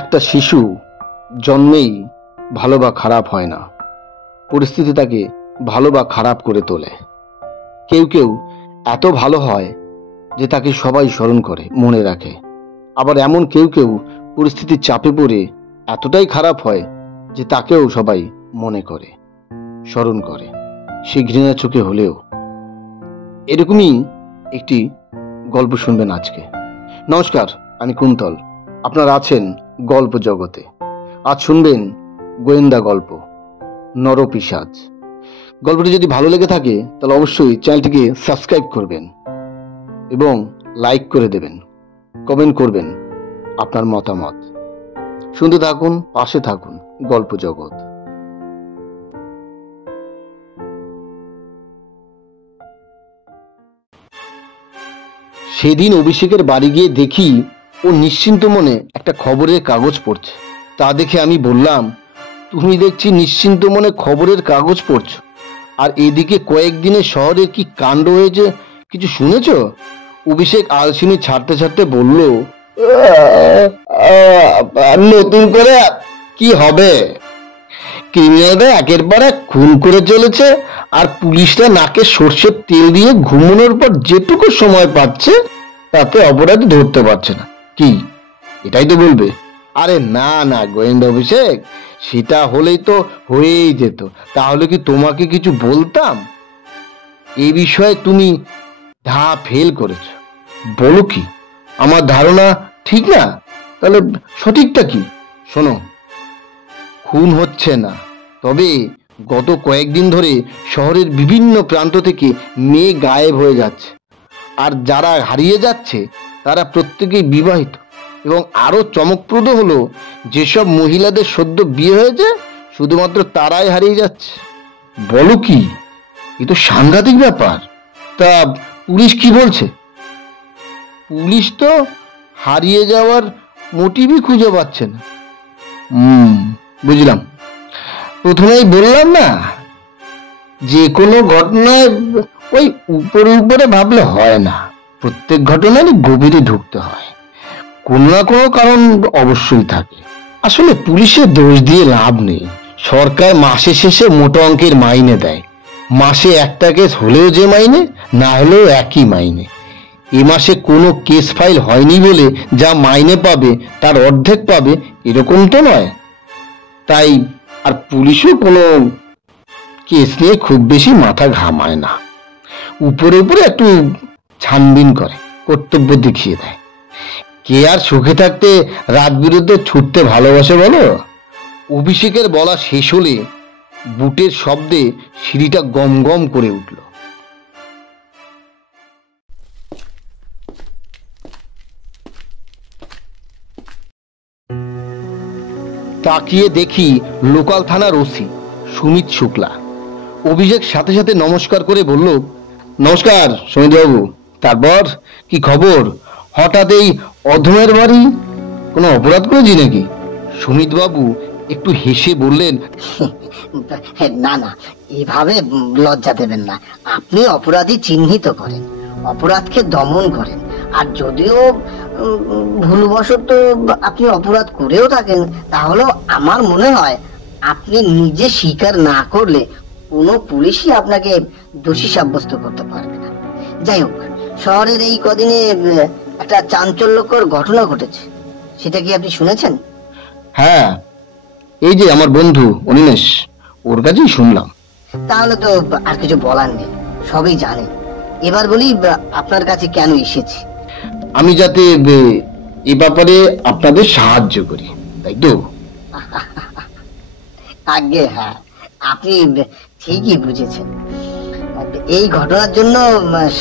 একটা শিশু জন্মেই ভালো বা খারাপ হয় না, পরিস্থিতি তাকে ভালো বা খারাপ করে তোলে। কেউ কেউ এত ভালো হয় যে তাকে সবাই স্মরণ করে, মনে রাখে। আবার এমন কেউ কেউ পরিস্থিতির চাপে পড়ে এতটাই খারাপ হয় যে তাকেও সবাই মনে করে, স্মরণ করে, সে ঘৃণা চোখে হলেও। এরকমই একটি গল্প শুনবেন আজকে। নমস্কার, আমি কুন্তল। আপনারা আছেন গল্প জগতে। আজ শুনবেন গোয়েন্দা গল্প নরপিশাচ। গল্পটি যদি ভালো লেগে থাকে তাহলে অবশ্যই চ্যানেলটিকে সাবস্ক্রাইব করবেন এবং লাইক করে দেবেন, কমেন্ট করবেন আপনার মতামত। শুনতে থাকুন, পাশে থাকুন। গল্প জগৎ। সেদিন অভিষেকের বাড়ি গিয়ে দেখি ও নিশ্চিন্ত মনে একটা খবরের কাগজ পড়ছে। তা দেখে আমি বললাম, তুমি দেখছি নিশ্চিন্ত মনে খবরের কাগজ পড়ছো, আর এদিকে কয়েকদিনে শহরে কি কাণ্ড হয়েছে কিছু শুনেছ? অভিষেক আলসিমি ছাড়তে ছাড়তে বলল, নতুন করে কি হবে? ক্রিমিনালরা একের পর এক খুন করে চলেছে, আর পুলিশরা নাকে সর্ষের তেল দিয়ে ঘুমানোর পর যেটুকু সময় পাচ্ছে তাতে অপরাধী ধরতে পারছে না। কি এটাই তো বলবে? আরে না না গোয়েন্দা অভিষেক, সেটা হলেই তো হয়েই যেত। তাহলে কি তোমাকে কিছু বলতাম? এই বিষয়ে তুমি ফেল করেছ। বলো কি? আমার ধারণা ঠিক না? তাহলে সঠিকটা কি? শোনো, খুন হচ্ছে না, তবে গত কয়েকদিন ধরে শহরের বিভিন্ন প্রান্ত থেকে মেয়ে গায়েব হয়ে যাচ্ছে, আর যারা হারিয়ে যাচ্ছে তারা প্রত্যেকেই বিবাহিত। এবং আরো চমকপ্রদ হলো, যেসব মহিলাদের সদ্য বিয়ে হয়েছে শুধুমাত্র তারাই হারিয়ে যাচ্ছে। বলো কি? এ তো সাংঘাতিক ব্যাপার। তা পুলিশ কি বলছে? পুলিশ তো হারিয়ে যাওয়ার মোটিভই খুঁজে পাচ্ছে না। বুঝলাম। প্রথমেই বললাম না, যে কোনো ঘটনায় ওই উপরে উপরে ভাবলে হয় না। প্রত্যেক ঘটনারই গভীরে ঢুকতে হয়। কোনো না কোনো কারণ অবশ্যই থাকে। আসলে পুলিশের দোষ দিয়ে লাভ নেই। সরকার মাসে শেষে মোটা অঙ্কের মাইনে দেয়। মাসে একটা কেস হলেও যে মাইনে, না হলেও একই মাইনে। এ মাসে কোনো কেস ফাইল হয়নি বলে যা মাইনে পাবে তার অর্ধেক পাবে, এরকম তো নয়। তাই আর পুলিশও কোনো কেস নিয়ে খুব বেশি মাথা ঘামায় না। উপরে উপরে একটু ছানবিন করে, কর্তব্য দেখিয়ে দেয়। কে আর সুখে থাকতে রাত বিরুদ্ধে ছুটতে ভালোবাসে বলো? অভিষেকের বলা শেষ হলে বুটের শব্দে সিঁড়িটা গম গম করে উঠল। তাকিয়ে দেখি লোকাল থানার ওসি সুমিত শুক্লা। অভিষেক সাথে সাথে নমস্কার করে বলল, নমস্কার সুমিত বাবু। তারপর কি খবর? হঠাৎ এই অধমের বাড়ি? কোনো অপরাধ করেছি নাকি? সুমিত বাবু একটু হেসে বললেন, না না, এভাবে লজ্জা দেবেন না। আপনি অপরাধী চিহ্নিত করেন, অপরাধকে দমন করেন। আর যদিও ভুলবশত আপনি অপরাধ করেও থাকেন, তাহলেও আমার মনে হয় আপনি নিজে স্বীকার না করলে কোনো পুলিশই আপনাকে দোষী সাব্যস্ত করতে পারবে না। যাই হোক, শহরের এই কদিনে একটা চাঞ্চল্যকর ঘটনা ঘটেছে, সেটা কি আপনি শুনেছেন? হ্যাঁ, এই যে আমার বন্ধু অনিমেষ, ওর কাছেই শুনলাম। তাহলে তো আর কিছু বলার নেই, সবই জানেন। এবার বলি, আপনার কাছে কেন এসেছি? আমি যাতে এ ব্যাপারে আপনাদের সাহায্য করি, তাই তো? আগে হ্যাঁ, আপনি ঠিকই বুঝেছেন। এই ঘটনার জন্য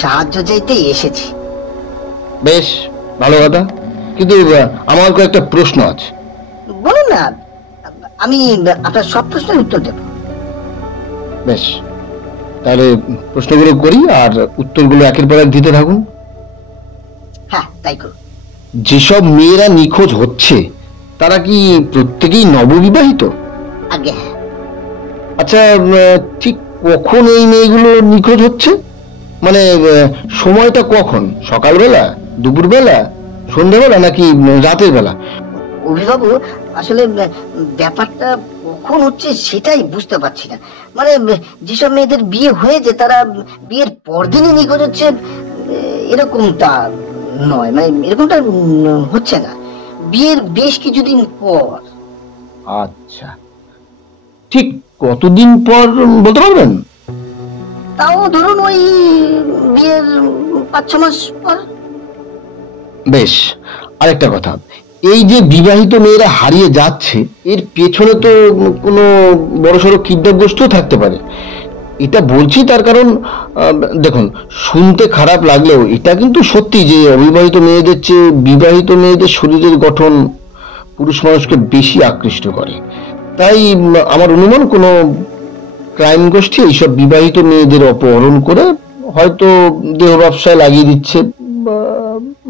সাহায্য চাইতে এসেছি। বেশ ভালো কথা, কিন্তু আমার কয়েকটা প্রশ্ন আছে। বলুন না, আমি আপনার সব প্রশ্নের উত্তর দেব। বেশ, তাহলে প্রশ্নগুলো করি আর উত্তরগুলো একের পর এক দিতে থাকুন। হ্যাঁ, তাই করুন। যেসব মেয়েরা নিখোঁজ হচ্ছে তারা কি প্রত্যেকেই নববিবাহিত? আগে হ্যাঁ। আচ্ছা, ঠিক কখন এই মেয়েগুলো নিখোঁজ হচ্ছে? মানে সময়টা কখন? সকালবেলা, দুপুরবেলা, সন্ধ্যাবেলা নাকি রাতের বেলা? অভিভাবক আসলে ব্যাপারটা কখন হচ্ছে সেটাই বুঝতে পারছি না। মানে যেসব মেয়েদের বিয়ে হয়েছে তারা বিয়ের পরদিনই নিখোঁজ হচ্ছে, এরকমটা নয়, মানে এরকমটা হচ্ছে না, বিয়ের বেশ কিছুদিন পর। আচ্ছা, ঠিক কতদিন পর বলতে পারবেন? তাও ধরুন ওই বিয়ের 5-6 মাস পর। বেশ, আরেকটা কথা, এই যে বিবাহিত মেয়েরা হারিয়ে যাচ্ছে এর পেছনে তো কোনো বড়সড় কিডন্যাপ গোষ্ঠীও থাকতে পারে। এটা বলছি তার কারণ দেখুন, শুনতে খারাপ লাগলেও এটা কিন্তু সত্যি যে অবিবাহিত মেয়েদের চেয়ে বিবাহিত মেয়েদের শরীরের গঠন পুরুষ মানুষকে বেশি আকৃষ্ট করে। তাই আমার অনুমান কোনো ক্রাইম গোষ্ঠী এইসব বিবাহিত মেয়েদের অপহরণ করে হয়তো দেহ ব্যবসায় লাগিয়ে দিচ্ছে,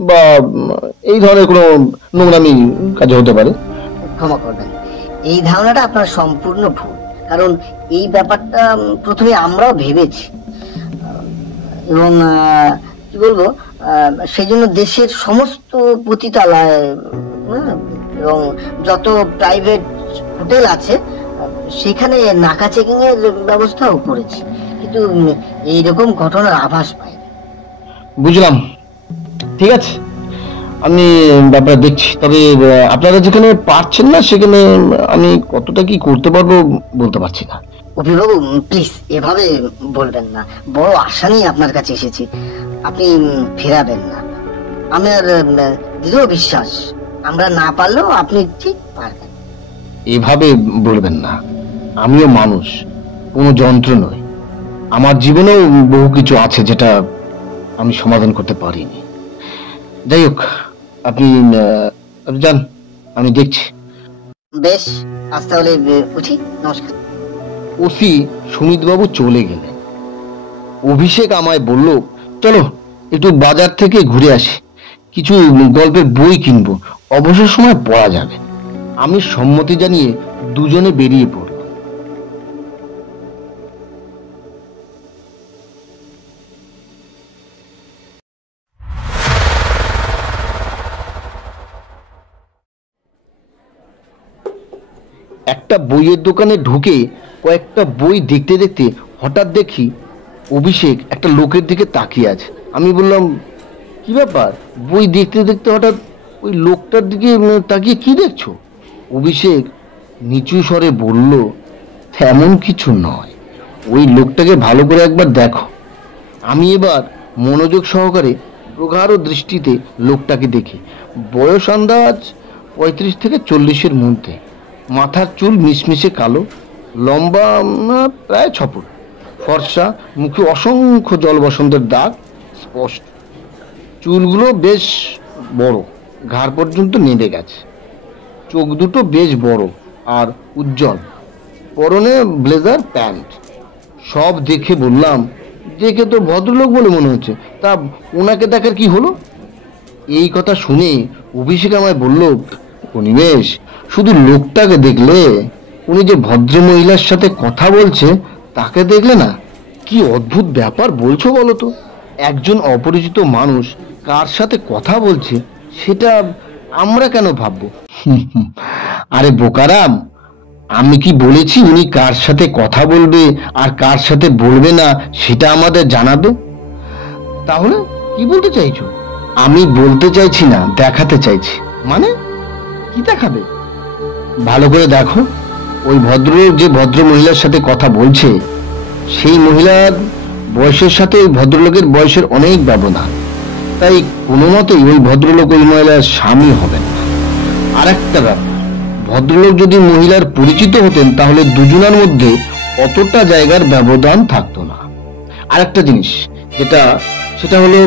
বা এই ধরনের কোনো নোংরামি কাজে হতে পারে। ক্ষমা করবেন, এই ধারণাটা আপনার সম্পূর্ণ ভুল। কারণ এই ব্যাপারটা প্রথমে আমরাও ভেবেছি, এবং কি বলবো, সেই জন্য দেশের সমস্ত পতিতালয় এবং যত প্রাইভেট হোটেল আছে সেখানে নাকা চেকিং এর ব্যবস্থাও করেছি, কিন্তু এইরকম ঘটনার আভাস পাই। বুঝলাম, ঠিক আছে, আমি ব্যাপারে দেখছি। তবে আপনারা যেখানে পারছেন না সেখানে আমি কতটা কি করতে পারবো বলতে পারছি না। অভিভাবক প্লিজ এভাবে বলবেন না, বড় আশা নিয়ে আপনার কাছে এসেছি, আপনি ফেরাবেন না। আমার দৃঢ় বিশ্বাস আমরা না পারলেও আপনি ঠিক পারবেন। এভাবে বলবেন না, আমিও মানুষ, কোনো যন্ত্র নই। আমার জীবনেও বহু কিছু আছে যেটা আমি সমাধান করতে পারিনি। যাই হোক, আপনি যান, আমি দেখছি। বেশ, আজ তাহলে উঠি, নমস্কার। ওসি সুমিতবাবু চলে গেলেন। অভিষেক আমায় বলল, চলো একটু বাজার থেকে ঘুরে আসি, কিছু গল্পের বই কিনবো, অবসর সময় পড়া যাবে। আমি সম্মতি জানিয়ে দুজনে বেরিয়ে পড়ল। একটা বইয়ের দোকানে ঢুকে কয়েকটা বই দেখতে দেখতে হঠাৎ দেখি অভিষেক একটা লোকের দিকে তাকিয়ে আছে। আমি বললাম, কি ব্যাপার? বই দেখতে দেখতে হঠাৎ ওই লোকটার দিকে তাকিয়ে কি দেখছো? অভিষেক নিচু স্বরে বলল, তেমন কিছু নয়, ওই লোকটাকে ভালো করে একবার দেখো। আমি এবার মনোযোগ সহকারে প্রগাঢ় দৃষ্টিতে লোকটাকে দেখি। বয়স আন্দাজ 35 থেকে 40-এর মধ্যে, মাথার চুল মিশমিশে কালো, লম্বা প্রায় 6 ফুট, ফর্সা, মুখে অসংখ্য জল বসন্তের দাগ স্পষ্ট, চুলগুলো বেশ বড়, ঘাড় পর্যন্ত নেমে গেছে, চোখ দুটো বেশ বড় আর উজ্জ্বল, পরনে ব্লেজার প্যান্ট। সব দেখে বললাম, দেখে তো ভদ্রলোক বলে মনে হচ্ছে, তা ওনাকে দেখার কি হলো? এই কথা শুনে অভিষেক আমায় বলল, অনিমেষ, শুধু লোকটাকে দেখলে, উনি যে ভদ্র মহিলার সাথে কথা বলছে তাকে দেখলে না? কি অদ্ভুত ব্যাপার বলছো বলো তো? একজন অপরিচিত মানুষ কার সাথে কথা বলছে সেটা আমরা কেন ভাববো? আরে বোকারাম, আমি কি বলেছি উনি কার সাথে কথা বলবে আর কার সাথে বলবে না সেটা আমাদের জানাবে? তাহলে কি বলতে চাইছো? আমি বলতে চাইছি না, দেখাতে চাইছি। মানে কি দেখাবে? ভালো করে দেখো, ওই ভদ্রলোক যে ভদ্র মহিলার সাথে কথা বলছে সেই মহিলার বয়সের সাথে ওই ভদ্রলোকের বয়সের অনেক ব্যবধান, তাই কোনো মতেই ওই ভদ্রলোক ওই মহিলার স্বামী হবেন না। আর একটা ব্যাপার, ভদ্রলোক যদি মহিলার পরিচিত হতেন তাহলে দুজনের মধ্যে অতটা জায়গার ব্যবধান থাকতো না। আর একটা জিনিস সেটা হলো,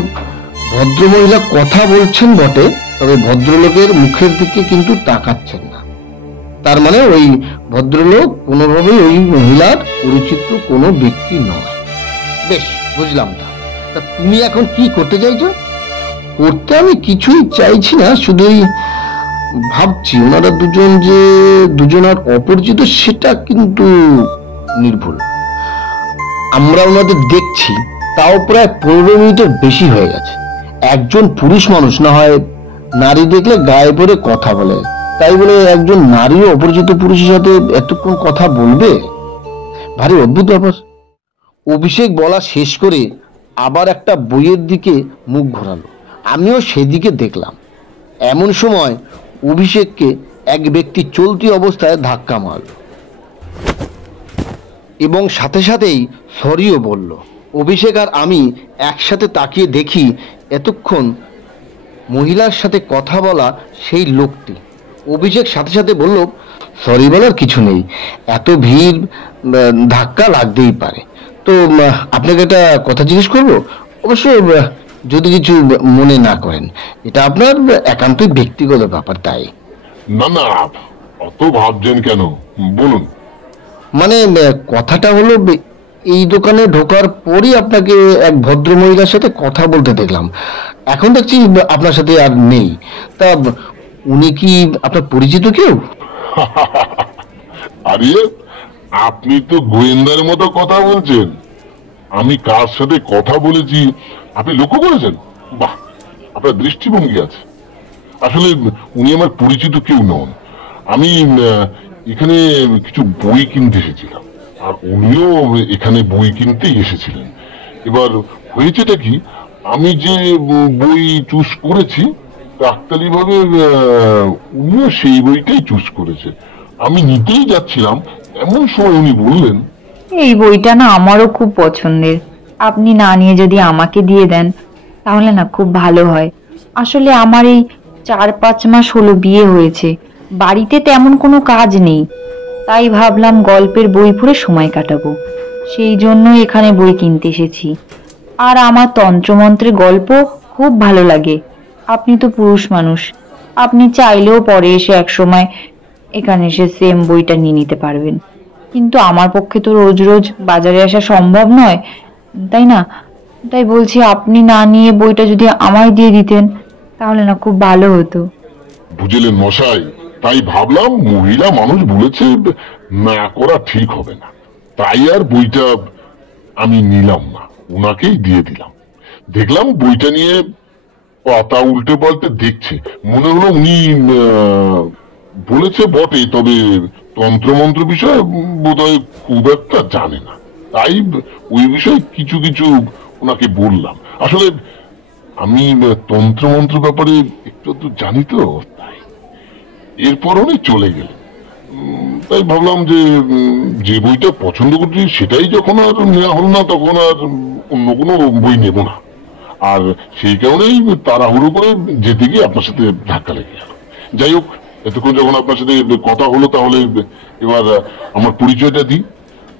ভদ্রমহিলা কথা বলছেন বটে, তবে ভদ্রলোকের মুখের দিকে কিন্তু তাকাচ্ছেন না। তার মানে ওই ভদ্রলোক কোনোভাবেই ওই মহিলার পরিচিত কোনো ব্যক্তি নয়। বেশ, বুঝলাম। তা তুমি এখন কি করতে চাইছো? করতে আমি কিছুই চাইছি না, শুধুই ভাবছি ওনারা দুজন আর অপরিচিত সেটা কিন্তু নির্ভুল। আমরা ওনাদের দেখছি, তাও প্রায় 15 মিনিটের বেশি হয়ে গেছে। একজন পুরুষ মানুষ না হয় নারী দেখলে গায়ে পড়ে কথা বলে, তাই বলে একজন নারী অপরিচিত পুরুষের সাথে এতক্ষণ কথা বলবে? ভারী অদ্ভুত ব্যাপার। অভিষেক বলা শেষ করে আবার একটা বইয়ের দিকে মুখ ঘোরালো। আমিও সেদিকে দেখলাম। এমন সময় অভিষেককে এক ব্যক্তি চলতি অবস্থায় ধাক্কা মারল এবং সাথে সাথেই সরিও বলল। অভিষেক আর আমি একসাথে তাকিয়ে দেখি এতক্ষণ মহিলার সাথে কথা বলা সেই লোকটি। অভিষেক সাথে সাথে বলল, সরি বলার কিছু নেই, এত ভিড়, ধাক্কা লাগতেই পারে। তো আপনাকে একটা কথা জিজ্ঞেস করবো, অবশ্য যদি কিছু মনে না করেন, এটা আপনার একান্তই ব্যক্তিগত ব্যাপার। তাই না না, অত ভাবছেন কেন, বলুন। মানে কথাটা হলো, এই দোকানে ঢোকার পরই আপনাকে এক ভদ্র মহিলার সাথে কথা বলতে দেখলাম। এখন দেখছি আপনার সাথে আর নেই। তা উনি কি আপনার পরিচিত কেউ? আরে, আপনি তো গোয়েন্দার মতো কথা বলছেন। আমি কার সাথে কথা বলেছি আপনি লক্ষ্য করেছেন? বাহ, আপনার দৃষ্টিভঙ্গি আছে। আসলে উনি আমার পরিচিত কেউ নন। আমি এখানে কিছু বই কিনতে এসেছিলাম, আর উনিও এখানে বই কিনতেই এসেছিলেন। এবার হয়েছেটা কি, আমি যে বই চুজ করেছি, কাকতালি ভাবে উনিও সেই বইটাই চুজ করেছে। আমি নিতেই যাচ্ছিলাম, এমন সময় উনি বললেন, এই বইটা না আমারও খুব পছন্দের, আপনি না নিয়ে যদি আমাকে দিয়ে দেন তাহলে না খুব ভালো হয়। আসলে আমার এই 4-5 মাস হলো বিয়ে হয়েছে, বাড়িতে তেমন কোনো কাজ নেই, তাই ভাবলাম গল্পের বই পড়ে সময় কাটাবো, সেই জন্য এখানে বই কিনতে এসেছি। আর আমার তন্ত্রমন্ত্রের গল্প খুব ভালো লাগে। আপনি তো পুরুষ মানুষ, আপনি চাইলেও পরে এসে এক সময় এখানে এসে সেম বইটা নিয়ে নিতে পারবেন, কিন্তু আমার পক্ষে তো রোজ রোজ বাজারে আসা সম্ভব নয়, তাই না? তাই বলছি, আপনি না নিয়ে বইটা যদি আমায় দিয়ে দিতেন তাহলে না খুব ভালো হতো। বুঝলেন মশাই, তাই ভাবলাম মহিলা মানুষ বলেছে না করা ঠিক হবে না, তাই আর বইটা আমি নিলাম না, ওনাকেই দিয়ে দিলাম। দেখলাম বইটা নিয়ে পাতা উল্টে পাল্টে দেখছে, মনে হলো উনি বলেছে বটে, তবে তন্ত্রমন্ত্র বিষয়ে বোধহয় খুব একটা জানে না, তাই ওই বিষয়ে কিছু কিছু ওনাকে বললাম। আসলে আমি তন্ত্রমন্ত্র ব্যাপারে একটু তো জানি, তো তাই। এরপর উনি চলে গেলেন। তাই ভাবলাম যে যে বইটা পছন্দ করছি সেটাই যখন আর নেওয়া হল না, তখন আর অন্য কোনো বই নেব না। আর সেই কারণেই তাড়াহুড়ো করে যেতে গিয়ে আপনার সাথে ধাক্কা লেগে গেল। যাই হোক, এতক্ষণ যখন আপনার সাথে কথা হলো, তাহলে এবার আমার পরিচয়টা দিই।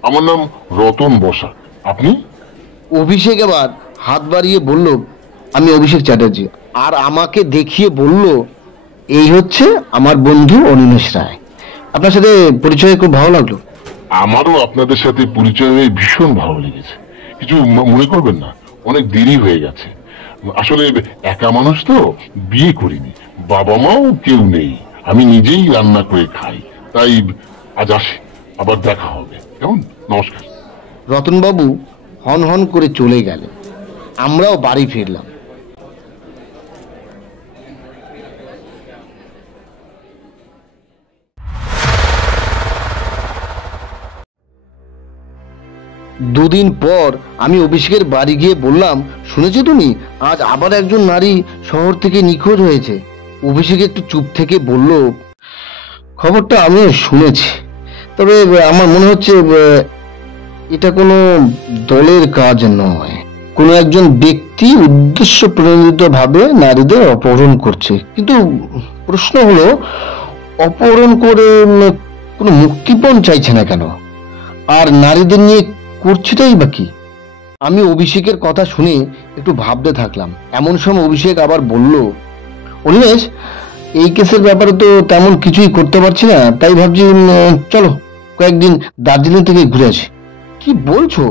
আমার নাম রতন বসাক। আপনি? অভিষেক এবার হাত বাড়িয়ে বলল, আমি অভিষেক চ্যাটার্জি। আর আমাকে দেখিয়ে বলল, এই হচ্ছে আমার বন্ধু অনিমেষ রায়। আপনার সাথে পরিচয় খুব ভালো লাগলো। আমারও আপনাদের সাথে পরিচয় হয়ে ভীষণ ভালো লেগেছে। কিছু মনে করবেন না, অনেক দেরি হয়ে গেছে। আসলে একা মানুষ তো, বিয়ে করিনি, বাবা মাও কেউ নেই, আমি নিজেই রান্না করে খাই। তাই আজ আসি, আবার দেখা হবে। কেমন? নমস্কার। রতনবাবু হন হন করে চলে গেলেন। আমরাও বাড়ি ফিরলাম। দুদিন পর আমি অভিষেকের বাড়ি গিয়ে বললাম, শুনেছো তুমি, আজ আবার একজন নারী শহর থেকে নিখোঁজ হয়েছে। অভিষেক একটু চুপ থেকে বলল, খবরটা আমি শুনেছি, তবে আমার মনে হচ্ছে এটা কোনো দলের কাজ নয়। কোনো একজন ব্যক্তি উদ্দেশ্য প্রণোদিত ভাবে নারীদের অপহরণ করছে। কিন্তু প্রশ্ন হলো, অপহরণ করে কোনো মুক্তিপণ চাইছে না কেন? আর নারীদের নিয়ে করছেটাই বা কি? আমি অভিষেকের কথা শুনে একটু ভাবতে থাকলাম। এমন সময় অভিষেক আবার বলল, অনিমেষ, এই কেসের ব্যাপারে তো তেমন কিছুই করতে পারছি না, তাই ভাবছি চলো কয়েকদিন দার্জিলিং থেকে ঘুরে আসি। কি বলছো?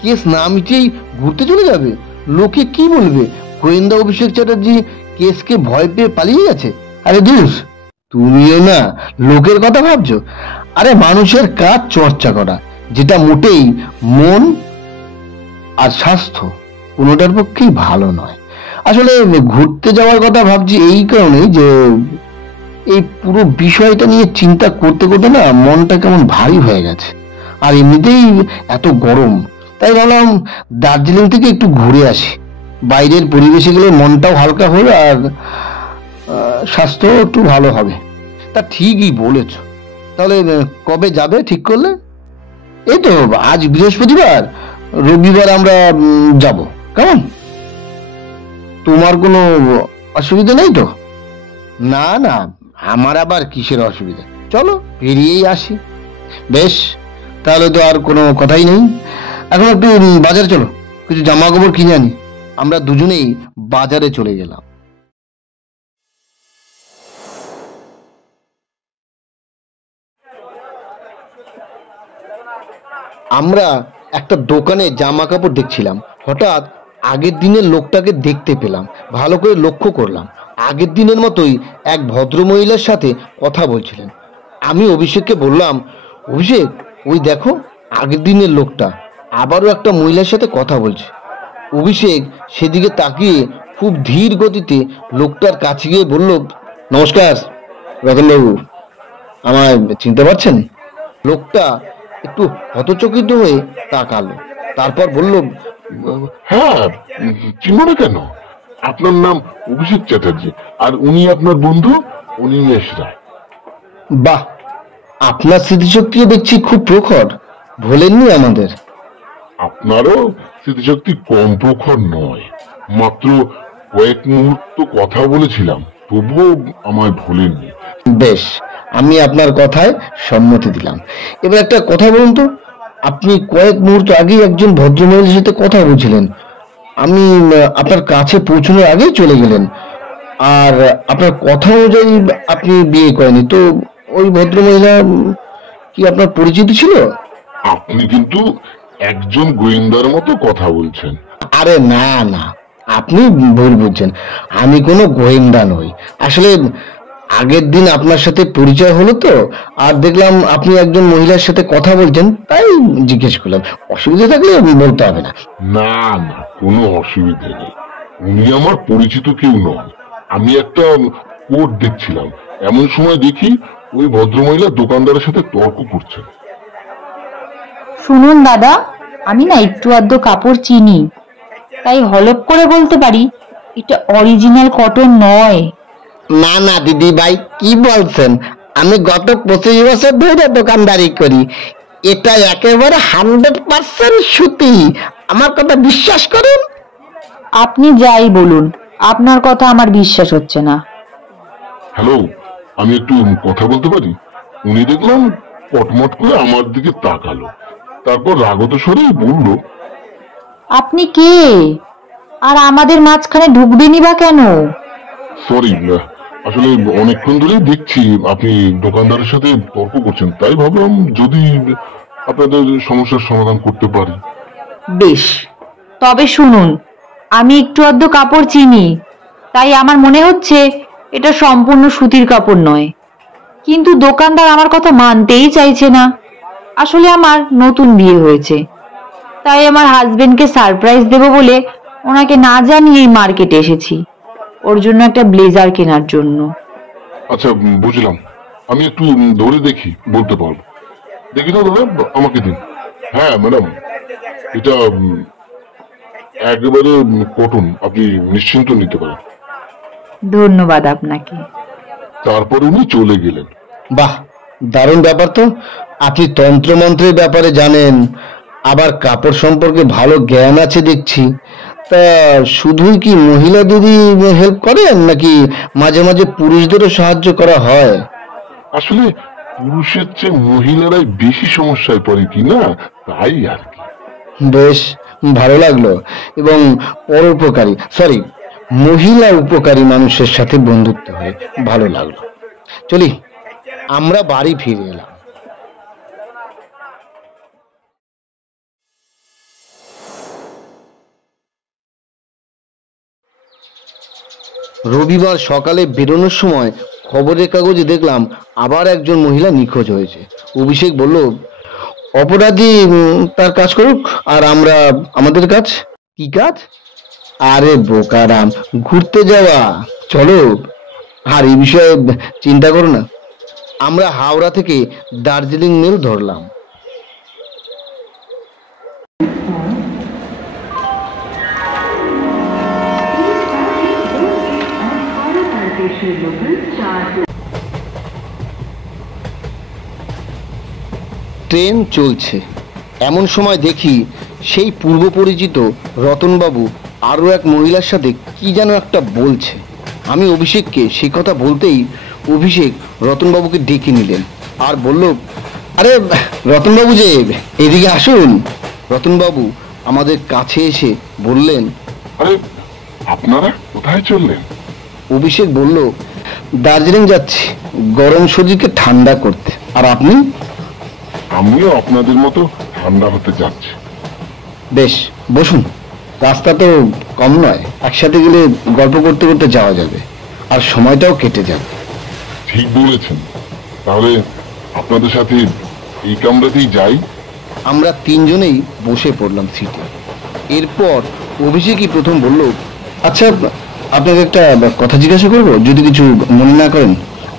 কেস না মিটিয়েই ঘুরতে চলে যাবে? লোকে কি বলবে? গোয়েন্দা অভিষেক চ্যাটার্জি কেসকে ভয় পেয়ে পালিয়ে গেছে? আরে দূর, তুমিও না লোকের কথা ভাবছো। আরে মানুষের কাজ চর্চা করা, যেটা মোটেই মন আর স্বাস্থ্য কোনোটার পক্ষেই ভালো নয়। আসলে ঘুরতে যাওয়ার কথা ভাবছি এই কারণেই যে এই পুরো বিষয়টা নিয়ে চিন্তা করতে করতে না মনটা কেমন ভারী হয়ে গেছে। আর এমনিতেই এত গরম, তাই ভাবলাম দার্জিলিং থেকে একটু ঘুরে আসি। বাইরের পরিবেশে গেলে মনটাও হালকা হবে আর স্বাস্থ্য একটু ভালো হবে। তা ঠিকই বলেছ। তাহলে কবে যাবে ঠিক করলে? এই তো আজ বৃহস্পতিবার, রবিবার আমরা যাব। কেমন? তোমার কোনো অসুবিধা নেই তো? না না, আমার আবার কিসের অসুবিধা, চলো বেরিয়েই আসি। বেশ, তাহলে তো আর কোনো কথাই নেই। এখন একটু বাজারে চলো, কিছু জামা কাপড় কিনে আনি। আমরা দুজনেই বাজারে চলে গেলাম। আমরা একটা দোকানে জামা কাপড় দেখছিলাম, হঠাৎ আগের দিনের লোকটাকে দেখতে পেলাম। ভালো করে লক্ষ্য করলাম, আগের দিনের মতোই এক ভদ্রমহিলার সাথে কথা বলছিলেন। আমি অভিষেককে বললাম, অভিষেক, ওই দেখো আগের দিনের লোকটা আবারও একটা মহিলার সাথে কথা বলছে। অভিষেক সেদিকে তাকিয়ে খুব ধীর গতিতে লোকটার কাছে গিয়ে বলল, নমস্কার রতনবাবু, আমায় চিনতে পারছেন? লোকটা একটু হতচকিত হয়ে তাকালো, তারপর বলল, হ্যাঁ, চিনব না কেন? আপনার নাম অভিষেক চ্যাটার্জি, আর উনি আপনার বন্ধু অনিমেষ রায়। বাহ, আপনার স্মৃতিশক্তিও দেখছি খুব প্রখর, ভোলেননি আমাদের। আপনারও স্মৃতিশক্তি কম প্রখর নয়, মাত্র কয়েক মুহূর্ত কথা বলেছিলাম, তবুও আমায় ভোলেননি। বেশ, আমি আপনার কথায় সম্মতি দিলাম। এবার একটা কথা বলুন তো, আপনি কয়েক মুহূর্ত আগেই একজন ভদ্রমহিলার সাথে কথা বলছিলেন। আমি আপনার কাছে পৌঁছানোর আগেই চলে গেলেন, আর আপনার কথা অনুযায়ী আপনি বিয়ে করেনি তো। ওই ভদ্রমহিলা কি আপনার পরিচিত ছিল? আপনি কিন্তু একজন গোয়েন্দার মতো কথা বলছেন। আরে না না, আপনি ভুল বুঝছেন, আমি কোনো গোয়েন্দা নই। আসলে আগের দিন আপনার সাথে পরিচয় হলো তো, আর দেখলাম আপনি একজন মহিলার সাথে কথা বলছেন, তাই জিজ্ঞেস করলাম। অসুবিধা থাকলে বলতে হবে না। না না, কোনো অসুবিধে নেই, উনি আমার পরিচিত কেউ নন। আমি একটা কোট দেখছিলাম, এমন সময় দেখি ওই ভদ্রমহিলা দোকানদারের সাথে তর্ক করছেন। শুনুন দাদা, আমি না একটু আধটু কাপড় চিনি, তাই হলপ করে বলতে পারি এটা অরিজিনাল কটন নয়। না না দিদি ভাই, কি বলছেন? আমি গত 25 বছর ধরে দোকানদারি করি, এটা একেবারে 100% সুতি, আমার কথা বিশ্বাস করুন। আপনি যাই বলুন, আপনার কথা আমার বিশ্বাস হচ্ছে না। হ্যালো, আমি একটু কথা বলতে পারি? উনি দেখলাম কটমট করে আমার দিকে তাকালো, তারপর রাগত স্বরে বলল, আপনি কে, আর আমাদের মাঝখানে ঢুকবেনই বা কেন? সরি, আসলে অনেকক্ষণ ধরেই দেখছি আপনি দোকানদারের সাথে তর্ক করছেন, তাই ভাবলাম যদি আপনাদের সমস্যার সমাধান করতে পারি। বেশ, তবে শুনুন, আমি একটু আধটু কাপড় চিনি, তাই আমার মনে হচ্ছে এটা সম্পূর্ণ সুতির কাপড় নয়। কিন্তু দোকানদার আমার কথা মানতেই চাইছে না। আসলে আমার নতুন বিয়ে হয়েছে, তাই আমার হাজবেন্ডকে সারপ্রাইজ দেব বলে ওনাকে না জানিয়েই মার্কেটে এসেছি, ওর জন্য একটা ব্লেজার কেনার জন্য। আচ্ছা, বুঝলাম, আমি একটু ধরে দেখি, বলতে পারবো। দেখি না দাদা, আমাকে দিন। হ্যাঁ ম্যাডাম, এটা একেবারে কটন, আপনি নিশ্চিন্ত নিতে পারেন। ধন্যবাদ আপনাকে। তারপর উনি চলে গেলেন। বাহ, দারুণ ব্যাপার তো। আপনি তন্ত্রমন্ত্রের ব্যাপারে জানেন, আবার কাপড় সম্পর্কে ভালো জ্ঞান আছে দেখছি। তা শুধুই কি মহিলা দিদি হেল্প করেন, নাকি মাঝে মাঝে পুরুষদেরও সাহায্য করা হয়? আসলে পুরুষের চেয়ে মহিলারাই বেশি সমস্যায় পড়ে কিনা, তাই আর কি। বেশ ভালো লাগলো। এবং পরোপকারী, সরি, মহিলা উপকারী মানুষের সাথে বন্ধুত্ব হয়ে ভালো লাগলো। চলি, আমরা বাড়ি ফিরে এলাম। রবিবার সকালে বেরোনোর সময় খবরের কাগজে দেখলাম আবার একজন মহিলা নিখোঁজ হয়েছে। অভিষেক বলল, অপরাধী তার কাজ করুক, আর আমরা আমাদের কাজ। কি কাজ? আরে বোকারাম, ঘুরতে যাওয়া, চলো। আর এই বিষয়ে চিন্তা করো না। আমরা হাওড়া থেকে দার্জিলিং মেল ধরলাম। ট্রেন চলছে, এমন সময় দেখি সেই পূর্ব পরিচিত রতনবাবু আরও এক মহিলার সাথে কি যেন একটা বলছে। আমি অভিষেককে সে কথা বলতেই অভিষেক রতনবাবুকে ডেকে নিলেন আর বলল, আরে রতনবাবু যে, এদিকে আসুন। রতনবাবু আমাদের কাছে এসে বললেন, আরে আপনারা কোথায় চললেন? অভিষেক বলল, দার্জিলিং যাচ্ছি গরম শরীরকে ঠান্ডা করতে। আর আপনি? আমিও আপনাদের মতো ঠান্ডা হতে যাচ্ছি। বেশ, বসুন, রাস্তা তো কম নয়, একসাথে গেলে গল্প করতে করতে যাওয়া যাবে আর সময়টাও কেটে যাবে। ঠিক বলেছেন, তাহলে আপনাদের সাথে এই কামরাতেই যাই। আমরা তিনজনেই বসে পড়লাম সিটে। এরপর অভিষেকই প্রথম বলল, আচ্ছা আপনাকে একটা কথা জিজ্ঞাসা করবো, যদি কিছু মনে না করেন।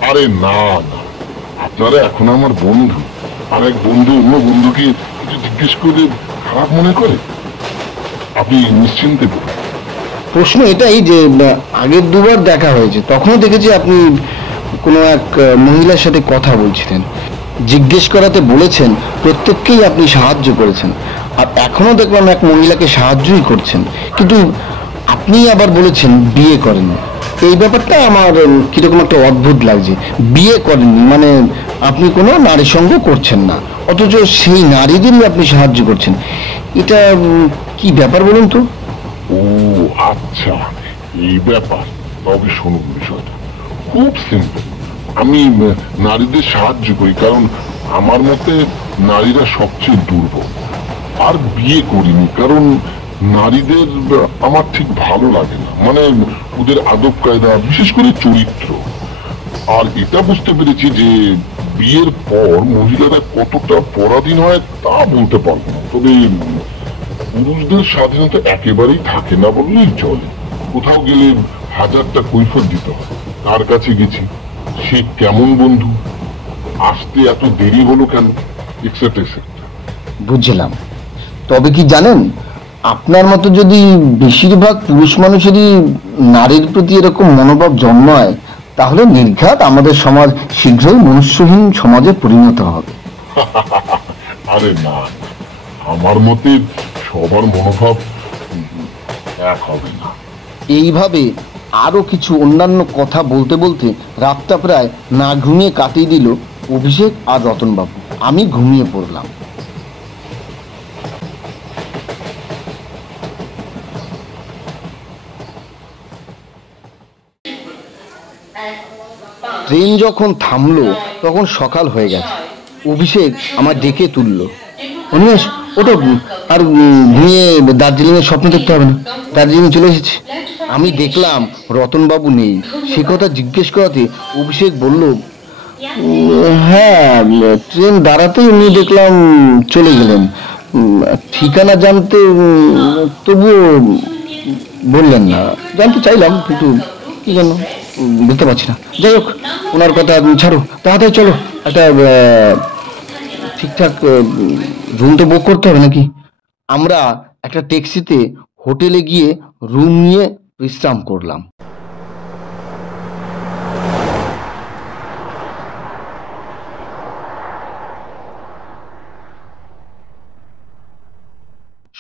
আরে না না, আপনারা এখন আমার বন্ধু, আর এক বন্ধু অন্য বন্ধুকে কিছু জিজ্ঞেস করলে খারাপ মনে করে? আপনি নিশ্চিন্তে বলুন। প্রশ্ন এটাই যে আগের দুবার দেখা হয়েছে, তখনও দেখেছি আপনি কোনো এক মহিলার সাথে কথা বলছিলেন। জিজ্ঞেস করাতে বলেছেন প্রত্যেককেই আপনি সাহায্য করেছেন, আর এখনো দেখলাম এক মহিলাকে সাহায্যই করছেন, কিন্তু আপনি আবার বলেছেন বিয়ে করেন। এই ব্যাপারটা আমার কিরকম একটা অদ্ভুত লাগছে। বিয়ে করেননি মানে আপনি কোনো নারীর সঙ্গ করছেন না, অথচ সেই নারীদেরই আপনি সাহায্য করছেন। এটা কি ব্যাপার বলুন তো? ও আচ্ছা, এই ব্যাপার। তবে শুনুন, বিষয়টা খুব সিম্পল। আমি নারীদের সাহায্য করি কারণ আমার মতে নারীরা সবচেয়ে দুর্বল। আর বিয়ে করিনি কারণ নারীদের আমার ঠিক ভালো লাগে না, মানে ওদের আদব কায়দা, বিশেষ করে চরিত্র। আর এটা বুঝতে পেরেছি যে বিয়ের পর মহিলারা কতটা পরাধীন হয় তা বলতে পারবো না, তবে পুরুষদের স্বাধীনতা একেবারেই থাকে না বললেই চলে। কোথাও গেলে হাজারটা কৈফিয়ত দিতে হয়, তার কাছে গেছি, সে কেমন বন্ধু, আসতে এত দেরি হলো কেন, এক্সেট্রা এক্সেট্রা। বুঝলাম। তবে কি জানেন, আপনার মতো যদি বেশিরভাগ পুরুষ মানুষেরই নারীর প্রতি এরকম মনোভাব জন্মায়, তাহলে নির্ঘাত আমাদের সমাজ শীঘ্রই মনুষ্যহীন সমাজে পরিণত হবে। আরে না, আমার মতে সবার মনোভাব এক হবে না। এইভাবে আরো কিছু অন্যান্য কথা বলতে বলতে রাতটা প্রায় না ঘুমিয়ে কাটিয়ে দিল অভিষেক আর রতনবাবু। আমি ঘুমিয়ে পড়লাম। ট্রেন যখন থামলো তখন সকাল হয়ে গেছে। অভিষেক আমার ডেকে তুললো, অনিমেষ ওটা আর ঘুমিয়ে দার্জিলিং এর স্বপ্ন দেখতে হবে না, দার্জিলিং চলে এসেছি। আমি দেখলাম রতনবাবু নেই। সে কথা জিজ্ঞেস করাতে অভিষেক বলল, হ্যাঁ ট্রেন দাঁড়াতেই উনি দেখলাম চলে গেলেন। ঠিকানা জানতে তবুও বললেন না। জানতে চাইলাম কিন্তু কি জানো বুঝতে পারছি না। যাই হোক, ওনার কথা ছাড়ো, তাড়াতাড়ি চলো, একটা ঠিকঠাক রুম তো বুক করতে হবে নাকি। আমরা একটা ট্যাক্সিতে হোটেলে গিয়ে রুম নিয়ে বিশ্রাম করলাম।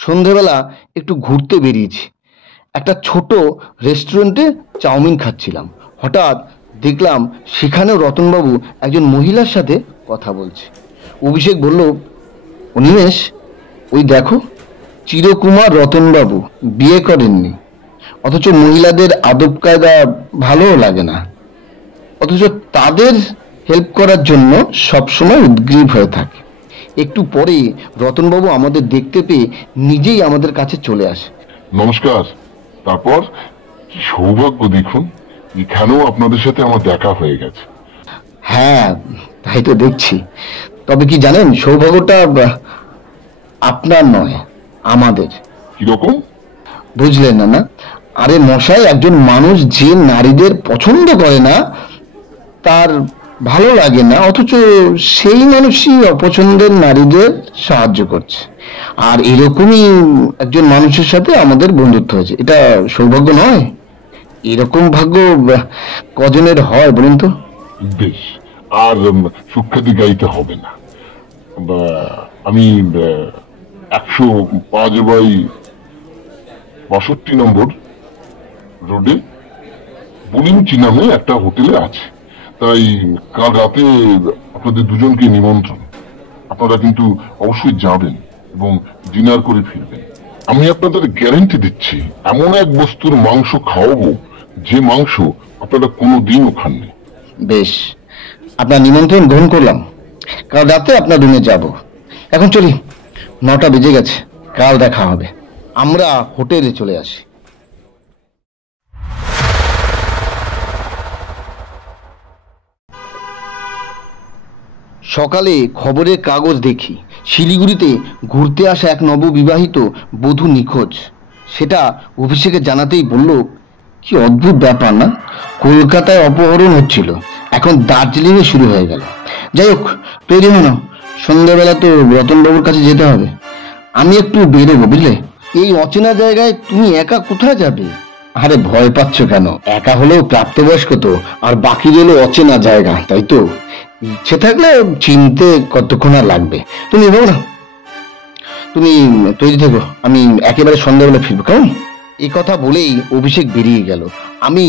সন্ধেবেলা একটু ঘুরতে বেরিয়েছি। একটা ছোট রেস্টুরেন্টে চাউমিন খাচ্ছিলাম। হঠাৎ দেখলাম সেখানেও রতনবাবু একজন মহিলার সাথে কথা বলছে। অভিষেক বলল, অনিমেষ ওই দেখো, চিরকুমার রতনবাবু বিয়ে করেননি, অথচ মহিলাদের আদব কায়দা ভালোও লাগে না, অথচ তাদের হেল্প করার জন্য সবসময় উদ্গ্রীব হয়ে থাকে। একটু পরে রতনবাবু আমাদের দেখতে পেয়ে নিজেই আমাদের কাছে চলে আসে। নমস্কার। তারপর কি সৌভাগ্য দেখুন, এখানেও আপনাদের সাথে আমার দেখা হয়ে গেছে। হ্যাঁ তাই তো দেখছি। তবে কি জানেন, সৌভাগ্যটা আপনার নয়, আমাদের। কিরকম? বুঝলেন না? না, আরে মশাই, একজন মানুষ যে নারীদের পছন্দ করে না, তার ভালো লাগে না, অথচ সেই মানুষই অপছন্দের নারীদের সাহায্য করছে। আর এরকমই একজন মানুষের সাথে আমাদের বন্ধুত্ব হয়েছে। এটা সৌভাগ্য নয়? এরকম ভাগ্য কজনের হয় বলুন তো? বেশ, আর সুখ্যাতি গাইতে হবে না। আমি 105/62 নম্বর রোডে বুলিমচি নামে একটা হোটেলে আছে। তাই কাল রাতে আপনাদের দুজনকে নিমন্ত্রণ। আপনারা কিন্তু অবশ্যই যাবেন এবং ডিনার করে ফিরবেন। আমি আপনাদের গ্যারান্টি দিচ্ছি, এমন এক বস্তুর মাংস খাওয়াবো যে মাংস আপনারা কোনোদিনও খাননি। বেশ, আপনার নিমন্ত্রণ গ্রহণ করলাম। কাল রাতে আপনার রুমে যাব। এখন চলি, 9টা বেজে গেছে। কাল দেখা হবে। আমরা হোটেলে চলে আসি। সকালে খবরের কাগজ দেখি শিলিগুড়িতে ঘুরতে আসা এক নববিবাহিত বধূ নিখোঁজ। সেটা অভিষেকে জানাতেই বলল, কি অদ্ভুত ব্যাপার না? কলকাতায় অপহরণ হচ্ছিল, এখন দার্জিলিংয়ে শুরু হয়ে গেল। যাই হোক, তৈরি হয়ে নাও, সন্ধ্যাবেলা তো রতনবাবুর কাছে যেতে হবে। আমি একটু বেরোবো, বুঝলে? এই অচেনা জায়গায় তুমি একা কোথায় যাবে? আরে ভয় পাচ্ছ কেন? একা হলেও প্রাপ্তবয়স্ক তো, আর বাকি রইল অচেনা জায়গা, তাই তো? ইচ্ছে থাকলে চিনতে কতক্ষণ আর লাগবে। তুমি এগো না, তুমি তৈরি থেকো, আমি একেবারে সন্ধ্যাবেলা ফিরবো, কেমন? এই কথা বলেই অভিষেক বেরিয়ে গেল। আমি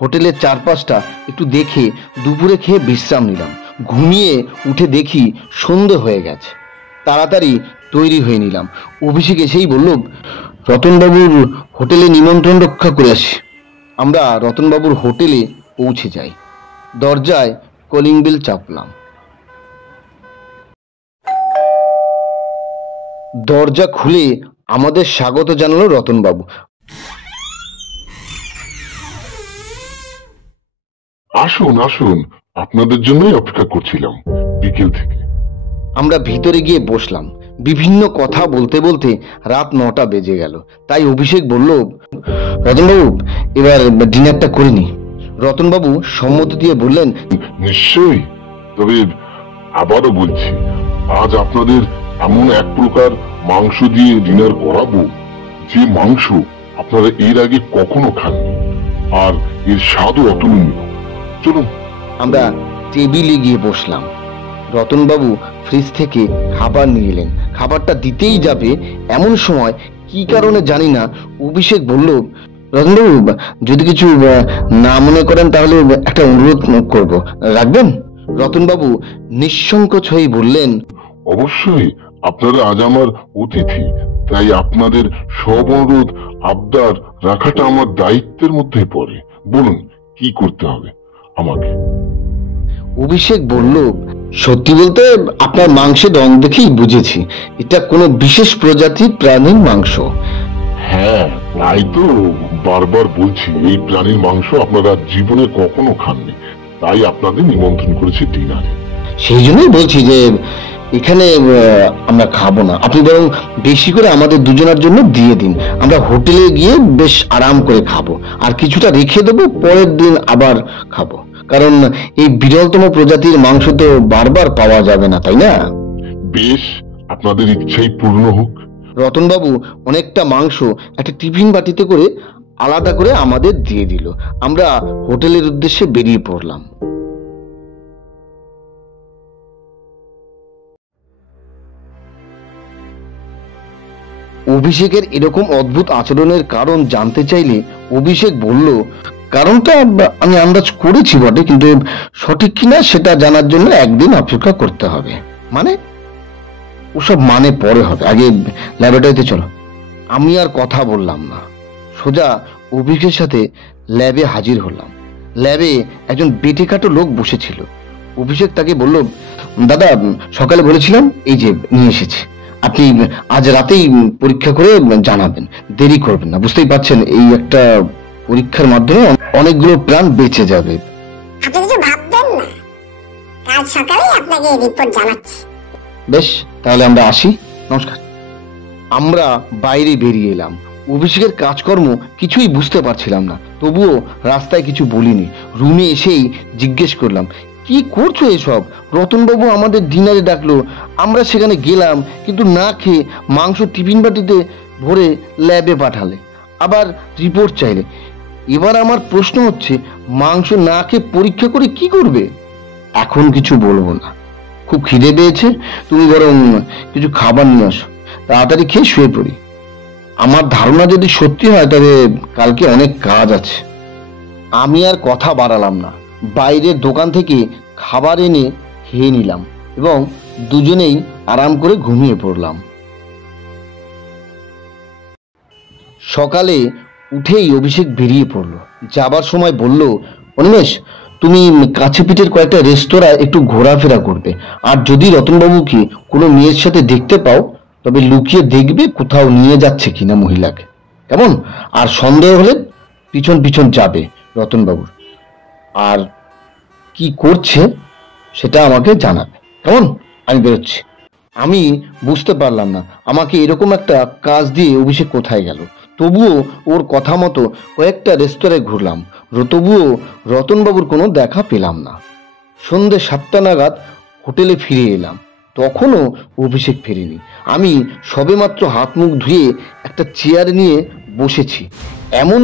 হোটেলের চারপাশটা একটু দেখে দুপুরে খেয়ে বিশ্রাম নিলাম। ঘুমিয়ে উঠে দেখি সন্ধে হয়ে গেছে। তাড়াতাড়ি তৈরি হয়ে নিলাম। অভিষেক এসেই বলল, রতনবাবুর হোটেলে নিমন্ত্রণ রক্ষা করে আসি। আমরা রতনবাবুর হোটেলে পৌঁছে যাই। দরজায় কলিং বেল চাপলাম। দরজা খুলে আমাদের স্বাগত জানালো রতনবাবু। আসুন আসুন, আপনাদের জন্যই অপেক্ষা করছিলাম বিকেল থেকে। আমরা ভিতরে গিয়ে বসলাম। বিভিন্ন কথা বলতে বলতে রাত 9টা বেজে গেল। তাই অভিষেক বলল, রতনবাবু, এবার ডিনারটা করে নি। রতনবাবু সম্মতি দিয়ে বললেন, নিশ্চয়ই। তবে আবারও বলছি, আজ আপনাদের এমন এক প্রকার মাংস দিয়ে ডিনার করাবো যে মাংস আপনারা এর আগে কখনো খাননি, আর এর স্বাদও অতুলনীয়। চলুন। আমরা টেবিলে গিয়ে বসলাম। রতনবাবু ফ্রিজ থেকে খাবার নিয়ে এলেন। খাবারটা দিতেই যাবে এমন সময়, কি কারণে জানি না, অভিষেক বলল, রতনবাবু, যদি কিছু না মনে করেন তাহলে একটা অনুরোধ করব, রাখবেন? রতনবাবু নিঃসংকোচ হয়ে বললেন, অবশ্যই, আপনারা আজ আমার অতিথি, তাই আপনাদের সব অনুরোধ আবদার রাখাটা আমার দায়িত্বের মধ্যে পড়ে। বলুন, কি করতে হবে আমাকে? অভিষেক বলল, সত্যি বলতে আপনার মাংসের রং দেখেই বুঝেছি এটা কোনো বিশেষ প্রজাতির প্রাণীর মাংস। হ্যাঁ, তাই তো বারবার বলছি, এই প্রাণীর মাংস আপনারা জীবনে কখনো খাননি, তাই আপনাদের নিমন্ত্রণ করেছি ডিনারে। সেই জন্যই বলছি যে এখানে আমরা খাবো না, আপনি বরং বেশি করে আমাদের দুজনের জন্য দিয়ে দিন। আমরা হোটেলে গিয়ে বেশ আরাম করে খাবো, আর কিছুটা রেখে দেবো, পরের দিন আবার খাবো। কারণ এই বিরলতম প্রজাতির মাংস তো বারবার পাওয়া যাবে না, তাই না? বেশ, আপনাদের ইচ্ছাই পূর্ণ হোক। রতনবাবু অনেকটা মাংস একটা টিফিন বাটিতে করে আলাদা করে আমাদের দিয়ে দিল। আমরা হোটেলের উদ্দেশ্যে বেরিয়ে পড়লাম। অভিষেকের এরকম অদ্ভুত আচরণের কারণ জানতে চাইলে অভিষেক বলল, কারণটা আমি আন্দাজ করেছি বটে, কিন্তু সঠিক কিনা সেটা জানার জন্য একদিন অপেক্ষা করতে হবে। মানে? ওসব মানে পরে হবে, আগে ল্যাবরেটরিতে চলো। আমি আর কথা বললাম না, সোজা অভিষেকের সাথে ল্যাবে হাজির হলাম। ল্যাবে একজন বেটে কাটো লোক বসেছিল। অভিষেক তাকে বলল, দাদা, সকালে বলেছিলাম, এই যে নিয়ে এসেছি। আপনি আজ রাতেই পরীক্ষা করে জানাবেন, দেরি করবেন না। বুঝতেই পারছেন, এই একটা পরীক্ষার মাধ্যমে অনেকগুলো প্রাণ বেঁচে যাবে। আপনি কিছু ভাববেন না, কাল সকালে আপনাকে রিপোর্ট জানাচ্ছি। বেশ, তাহলে আমরা আসি, নমস্কার। আমরা বাইরে বেরিয়ে এলাম। অভিষেকের কাজকর্ম কিছুই বুঝতে পারছিলাম না, তবুও রাস্তায় কিছু বলিনি। রুমে এসেই জিজ্ঞেস করলাম, কি করছো এসব? রতনবাবু আমাদের ডিনারে ডাকলো, আমরা সেখানে গেলাম, কিন্তু না খেয়ে মাংস টিফিন বাটিতে ভরে ল্যাবে পাঠালে, আবার রিপোর্ট চাইলে। এবার আমার প্রশ্ন হচ্ছে, মাংস না খেয়ে পরীক্ষা করে কি করবে? এখন কিছু বলবো না, খুব খিদে পেয়েছে, তুমি বরং কিছু খাবার নিয়ে আসো, তাড়াতাড়ি খেয়ে শুয়ে পড়ি। আমার ধারণা যদি সত্যি হয় তবে কালকে অনেক কাজ আছে। আমি আর কথা বাড়ালাম না, বাইরের দোকান থেকে খাবার এনে খেয়ে নিলাম এবং দুজনেই আরাম করে ঘুমিয়ে পড়লাম। সকালে উঠেই অভিষেক বেরিয়ে পড়লো। যাবার সময় বলল, অনিমেষ, তুমি কাছে পিঠের কয়েকটা রেস্তোরাঁ একটু ঘোরাফেরা করবে, আর যদি রতনবাবুকে কোনো মেয়ের সাথে দেখতে পাও তবে লুকিয়ে দেখবে কোথাও নিয়ে যাচ্ছে কিনা মহিলাকে, কেমন? আর সন্দেহ হলে পিছন পিছন যাবে রতনবাবুর, আর কি করছে সেটা আমাকে জানাবে, কেমন? আমি বেরোচ্ছি। আমি বুঝতে পারলাম না আমাকে এরকম একটা কাজ দিয়ে অভিষেক কোথায় গেল। তবুও ওর কথা মতো কয়েকটা রেস্তোরাঁয় ঘুরলাম, তবুও রতনবাবুর কোনো দেখা পেলাম না। সন্ধ্যে 7টা নাগাদ হোটেলে ফিরে এলাম, তখনও অভিষেক ফেরেনি। আমি সবেমাত্র হাত মুখ ধুয়ে একটা চেয়ার নিয়ে বসেছি, এমন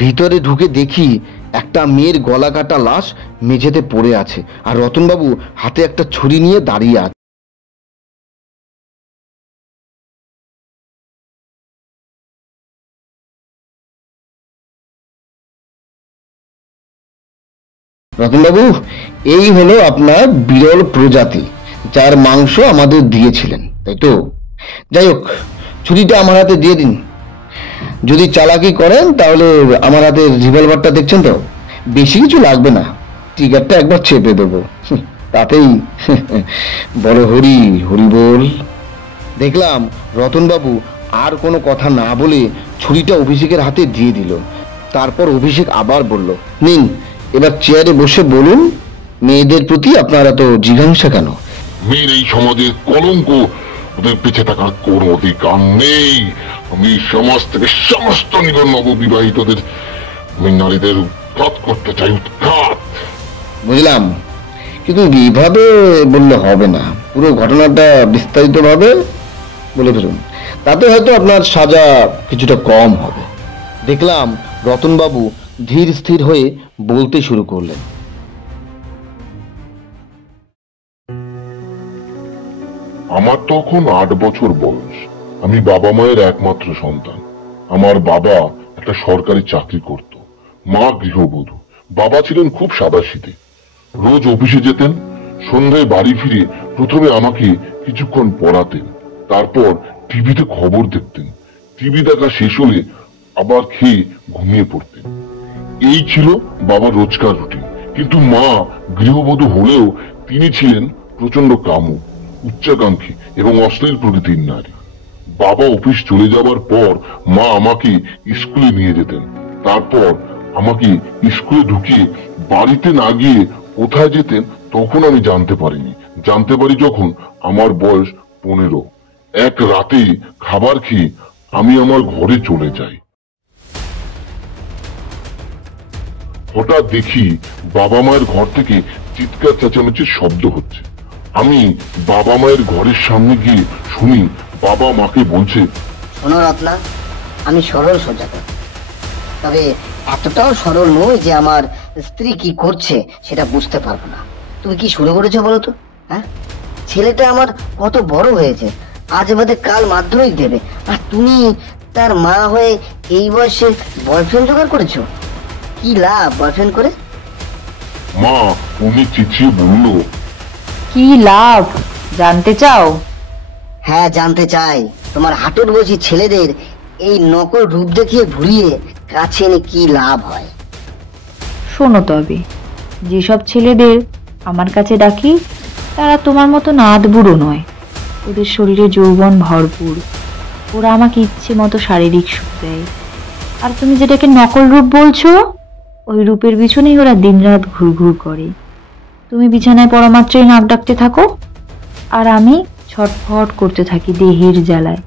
ভিতরে ঢুকে দেখি একটা মেয়ের গলা কাটা লাশ মেঝেতে পড়ে আছে, আর রতনবাবু হাতে একটা ছুরি নিয়ে দাঁড়িয়ে আছে। রতনবাবু, এই হলো আপনার বিরল প্রজাতি, যার মাংস আমাদের দিয়েছিলেন, তাই তো? যাই হোক, ছুরিটা আমার হাতে দিয়ে দিন। যদি চালাকি করেন তাহলে আমার হাতে রিভলভারটা দেখছেন তো, বেশি কিছু লাগবে না, ট্রিগারটা একবার চেপে দেবো, তাতেই বড় হরি হরি বল। দেখলাম রতনবাবু আর কোনো কথা না বলে ছুরিটা অভিষেকের হাতে দিয়ে দিল। তারপর অভিষেক আবার বলল, নিন, এবার চেয়ারে বসে বলুন, মেয়েদের প্রতি আপনার এত জিঘাংসা কেন? মেয়ের এই সমাজের কলঙ্ক, ওদের বেঁচে থাকার কোনো অধিকার নেই। আমি সমাজ থেকে সমস্ত নববিবাহিতদের, আমি নারীদের উৎখাত করতে চাই, উৎখাত। বুঝলাম, কিন্তু এইভাবে বললে হবে না, পুরো ঘটনাটা বিস্তারিতভাবে বলে ফেলুন, তাতে হয়তো আপনার সাজা কিছুটা কম হবে। দেখলাম রতনবাবু ধীর স্থির হয়ে বলতে শুরু করলেন, আমার তখন 8 বছর বয়স। আমি বাবা মায়ের একমাত্র সন্তান। আমার বাবা একটা সরকারি চাকরি করত, মা গৃহবধূ। বাবা ছিলেন খুব সাদাসিধে, রোজ অফিসে যেতেন, সন্ধ্যায় বাড়ি ফিরে প্রথমে আমাকে কিছুক্ষণ পড়াতেন, তারপর টিভিতে খবর দেখতেন। টিভি দেখা শেষ হলে আবার খেয়ে ঘুমিয়ে পড়তেন। এই ছিল বাবার রোজকার রুটিন। কিন্তু মা গৃহবধূ হলেও তিনি ছিলেন প্রচন্ড কামুক, উচ্চাকাঙ্ক্ষী এবং অশ্লীল প্রকৃতির নারী। বাবা অফিস চলে যাবার পর মা আমাকে স্কুলে নিয়ে যেতেন। তারপর আমাকে স্কুলে ঢুকিয়ে বাড়িতে না গিয়ে কোথায় যেতেন তখন আমি জানতে পারিনি। জানতে পারি যখন আমার বয়স 15। এক রাতে খাবার খেয়ে আমি আমার ঘরে চলে যাই। হঠাৎ দেখি বাবা মায়ের ঘর থেকে চিৎকার চেঁচামেচির শব্দ হচ্ছে। আমি বাবা মায়ের ঘরের সামনে গিয়ে শুনি বাবা মাকে বলছে, শোনো রত্না, আমি সরল সোজা, তবে এতটাও সরল নই যে আমার স্ত্রী কি করছে সেটা বুঝতে পারবো না। তুমি কি শুরু করেছো বলো তো? হ্যাঁ, ছেলেটা আমার কত বড় হয়েছে, আজ বাদে কাল মাধ্যমিক দেবে, আর তুমি তার মা হয়ে এই বয়সে বয়ফ্রেন্ড জোগাড় করেছো? কি লাভ বয়ফ্রেন্ড করে? মা উনি চিচিয়ে বলল, কি লাভ জানতে চাও? হ্যাঁ, জানতে চাই। তোমার হাঁটুর বসি ছেলেদের এই নকল রূপ দেখিয়ে ভুলিয়ে কাছে এনে কি লাভ হয়? শোনো, তবে যেসব ছেলেদের আমার কাছে ডাকি তারা তোমার মতো নাদ বুড়ো নয়। ওদের শরীরে যৌবন ভরপুর। ওরা আমাকে ইচ্ছে মতো শারীরিক সুখ দেয়। আর তুমি যেটাকে নকল রূপ বলছো, ওই রূপের পিছনেই ওরা দিনরাত ঘুরঘুর করে। তুমি বিছানায় পড়া মাত্রই নাক ডাকতে থাকো, আর আমি ছটফট করতে থাকি দেহের জ্বালায়।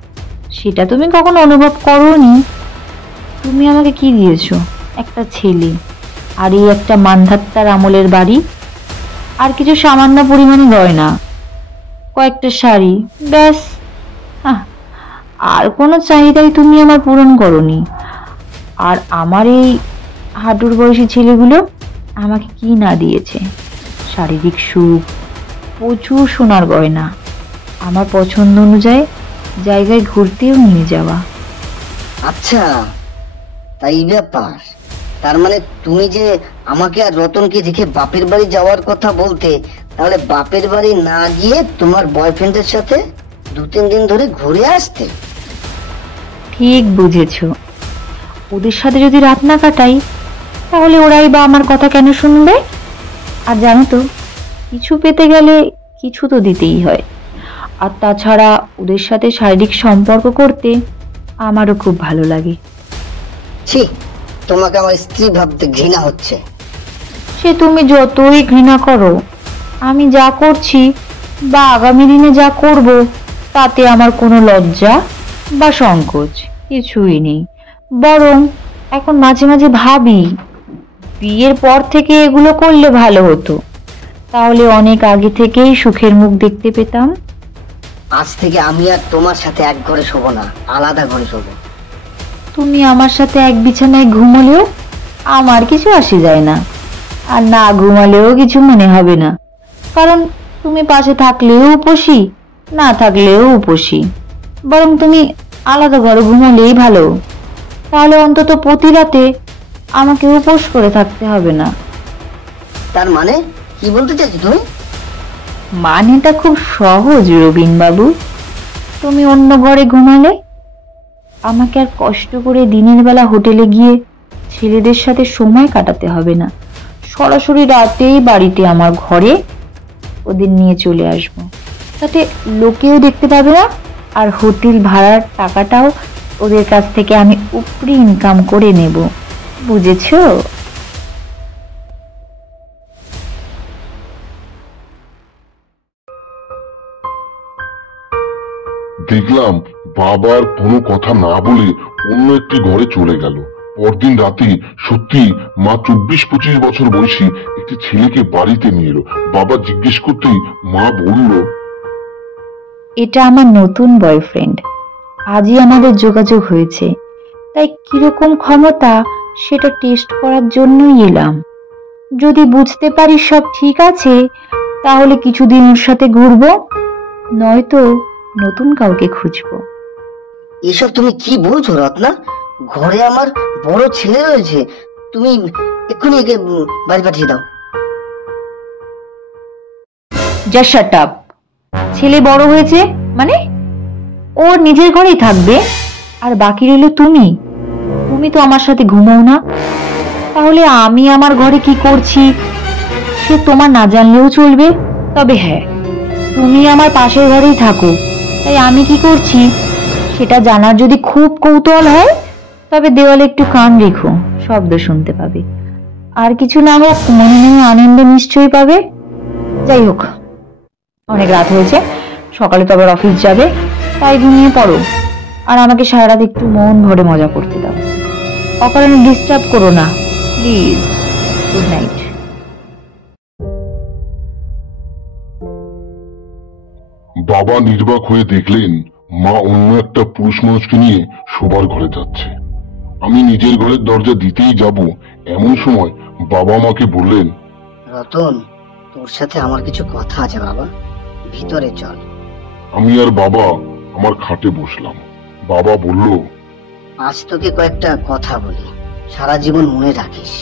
সেটা তুমি কখনো অনুভব করোনি? তুমি আমাকে কি দিয়েছো? একটা ছেলে, আর এই একটা মান্ধাত্তার আমলের বাড়ি, আর কিছু সামান্য পরিমাণে গয়না, কয়েকটা শাড়ি, ব্যাস। আর কোনো চাহিদাই তুমি আমার পূরণ করনি। আর আমার এই হাঁটুর বয়সী ছেলেগুলো আমাকে কি না দিয়েছে! শারীরিক সুখ, প্রচুর সোনার গয়না, আমার পছন্দ অনুযায়ী জায়গায় ঘুরতেও নিয়ে যাওয়া। আচ্ছা, তাই ব্যাপার। তার মানে তুমি যে আমাকে আর রতনকে দেখে বাপের বাড়ি যাওয়ার কথা বলতে, তাহলে বাপের বাড়ি না গিয়ে তোমার বয়ফ্রেন্ডের সাথে 2-3 দিন ধরে ঘুরে আসতে? ঠিক বুঝেছো। ওদের সাথে যদি রাত না কাটাই তাহলে ওরাই বা আমার কথা কেন শুনবে? আর জানো তো, কিছু পেতে গেলে কিছু তো দিতেই হয়। আর তাছাড়া ওদের সাথে শারীরিক সম্পর্ক করতে আমারও খুব ভালো লাগে। ছি, তোমাকে আমার স্ত্রী ভাবতে ঘৃণা হচ্ছে। সে তুমি যতই ঘৃণা করো, আমি যা করছি বা আগামী দিনে যা করব তাতে আমার কোনো লজ্জা বা সংকোচ কিছুই নেই। বরং এখন মাঝে মাঝে ভাবি, বিয়ের পর থেকে এগুলো করলে ভালো হতো, তাহলে অনেক আগে থেকেই সুখের মুখ দেখতে পেতাম। আজ থেকে আমি আর তোমার সাথে এক ঘরে শোবো না, আলাদা ঘরে শোবো। তুমি আমার সাথে এক বিছানায় ঘুমালেও আমার কিছু আসে যায় না, আর না ঘুমালেও কিছু মনে হবে না, কারণ তুমি পাশে থাকলেও উপসী, না থাকলেও উপসী। বরং তুমি আলাদা ঘরে ঘুমালেই ভালো, তাহলে অন্তত প্রতি রাতে আমাকে উপোস করে থাকতে হবে না। তার মানে কি বলতে চাইছো তুমি? মানেটা খুব সহজ রবিন বাবু। তুমি অন্য ঘরে ঘুমালে আমাকে আর কষ্ট করে দিনের বেলা হোটেলে গিয়ে ছেলেদের সাথে সময় কাটাতে হবে না। সরাসরি রাতেই বাড়িতে আমার ঘরে ওদের নিয়ে চলে আসবো। তাতে লোকেও দেখতে পাবে না, আর হোটেল ভাড়ার টাকাটাও ওদের কাছ থেকে আমি উপরি ইনকাম করে নেব। বুঝেছো? দেখলাম বাবার কোনো কথা না বলে অন্য একটি ঘরে চলে গেল। পরদিন রাতে সত্যি মা 24-25 বছর বয়সী একটি ছেলেকে বাড়িতে নিয়ে এলো। বাবা জিজ্ঞেস করতেই মা বলল, এটা আমার নতুন বয়ফ্রেন্ড, আজই আমাদের যোগাযোগ হয়েছে, তাই কিরকম ক্ষমতা সেটা টেস্ট করার জন্যই এলাম। যদি বুঝতে পারি সব ঠিক আছে তাহলে কিছুদিন ওর সাথে ঘুরবো, নয়তো নতুন কাউকে খুঁজবো। এসব তুমি কি বলছো রত্না? ঘরে আমার বড় ছেলে রয়েছে, তুমি এক্ষুনি একে বাড়ি পাঠিয়ে দাও। যা শাট আপ। ছেলে বড় হয়েছে মানে ওর নিজের ঘরেই থাকবে, আর বাকি রইল তুমি। তুমি তো আমার সাথে ঘুমোও না, তাহলে আমি আমার ঘরে কি করছি সে তোমার না জানলেও চলবে। তবে হ্যাঁ, তুমি আমার পাশের ঘরেই থাকো, তাই আমি কি করছি সেটা জানার যদি খুব কৌতূহল হয়, তবে দেওয়ালে একটু কান রেখো, শব্দ শুনতে পাবে। আর কিছু না হোক, মনে মনে আনন্দ নিশ্চয়ই পাবে। যাই হোক, অনেক রাত হয়েছে, সকালে তো আবার অফিস যাবে, তাই ঘুমিয়ে পড়ো। আর আমাকে সারা রাত একটু মন ভরে মজা করতে দাও, অকারণে ডিস্টার্ব করো না প্লিজ। Good night. বাবা নির্বাক হয়ে দেখলেন মা অন্য একটা পুরুষ মানুষকে নিয়ে শোবার ঘরে যাচ্ছে। আমি নিজের ঘরের দরজা দিতেই যাব, এমন সময় বাবা মাকে বললেন, রতন, তোর সাথে আমার কিছু কথা আছে বাবা, ভিতরে চল। আমি আর বাবা আমার খাটে বসলাম। বাবা বলল, আজ তোকে কয়েকটা কথা বলি, সারা জীবন মনে রাখিস।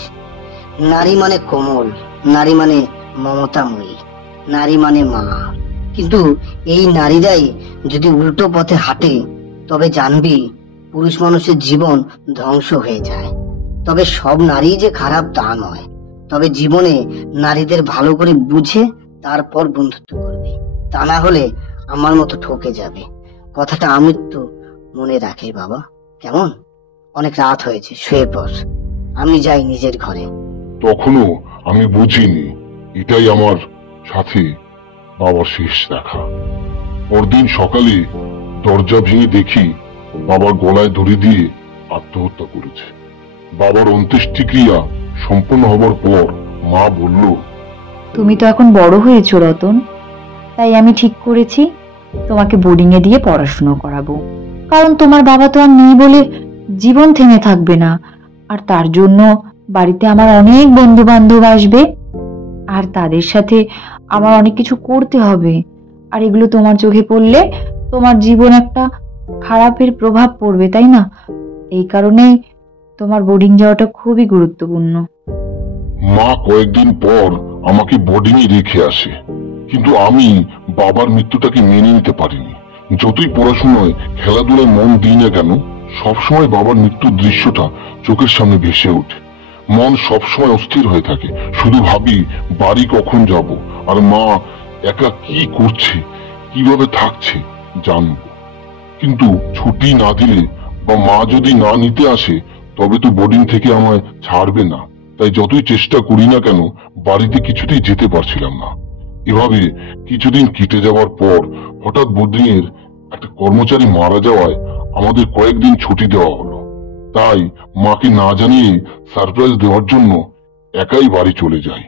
নারী মানে কোমল, নারী মানে মমতাময়ী, নারী মানে মা। কিন্তু এই নারীরাই যদি উল্টো পথে হাঁটে, তবে জানবি পুরুষ মানুষের জীবন ধ্বংস হয়ে যায়। তবে সব নারী যে খারাপ তা নয়, তবে জীবনে নারীদের ভালো করে বুঝে তারপর বন্ধুত্ব করবি, তা না হলে আমার মতো ঠকে যাবে। কথাটা আমি তো মনে রাখিস বাবা, কেমন? অনেক রাত হয়েছে, শুয়ে পড়, আমি যাই নিজের ঘরে। তখনও আমি বুঝিনি এটাই আমার সাথে বাবার শেষ দেখা। পরদিন সকালে দরজা ভেঙে দেখি বাবার গলায় দড়ি দিয়ে আত্মহত্যা করেছে। বাবার অন্ত্যেষ্টিক্রিয়া সম্পন্ন হবার পর মা বলল, তুমি তো এখন বড় হয়েছো রতন, তাই আমি ঠিক করেছি তোমাকে বোর্ডিং এ দিয়ে পড়াশুনো করাবো। কারণ তোমার বাবা তো আর নেই বলে জীবন থেমে থাকবে না, আর তার জন্য বাড়িতে আমার অনেক বন্ধু বান্ধব আসবে, আর তাদের সাথে আমার অনেক কিছু করতে হবে। আর এগুলো তোমার চোখে পড়লে তোমার জীবন একটা খারাপের প্রভাব পড়বে, তাই না? এই কারণেই তোমার বোর্ডিং যাওয়াটা খুবই গুরুত্বপূর্ণ। মা কয়েকদিন পর আমাকে বোর্ডিং এ রেখে আসে, কিন্তু আমি বাবার মৃত্যুটাকে মেনে নিতে পারিনি। যতই পড়াশোনায় খেলাধুলায় মন দিই না কেন, সবসময় বাবার মৃত্যুর দৃশ্যটা চোখের সামনে ভেসে ওঠে। মন সবসময় অস্থির হয়ে থাকে, শুধু ভাবি বাড়ি কখন যাব, আর মা একা কি করছে, কিভাবে থাকছে জানবো। কিন্তু ছুটি না দিলে বা মা যদি না নিতে আসে, তবে তো বোর্ডিং থেকে আমায় ছাড়বে না। তাই যতই চেষ্টা করি না কেন, বাড়িতে কিছুতেই যেতে পারছিলাম না। এভাবে কিছুদিন কেটে যাওয়ার পর হঠাৎ বোর্ডিং এর একটা কর্মচারী মারা যাওয়ায় আমাদের কয়েকদিন ছুটি দেওয়া হলো। তাই মাকে না জানিয়ে সারপ্রাইজ দেওয়ার জন্য একাই বাড়ি চলে যাই।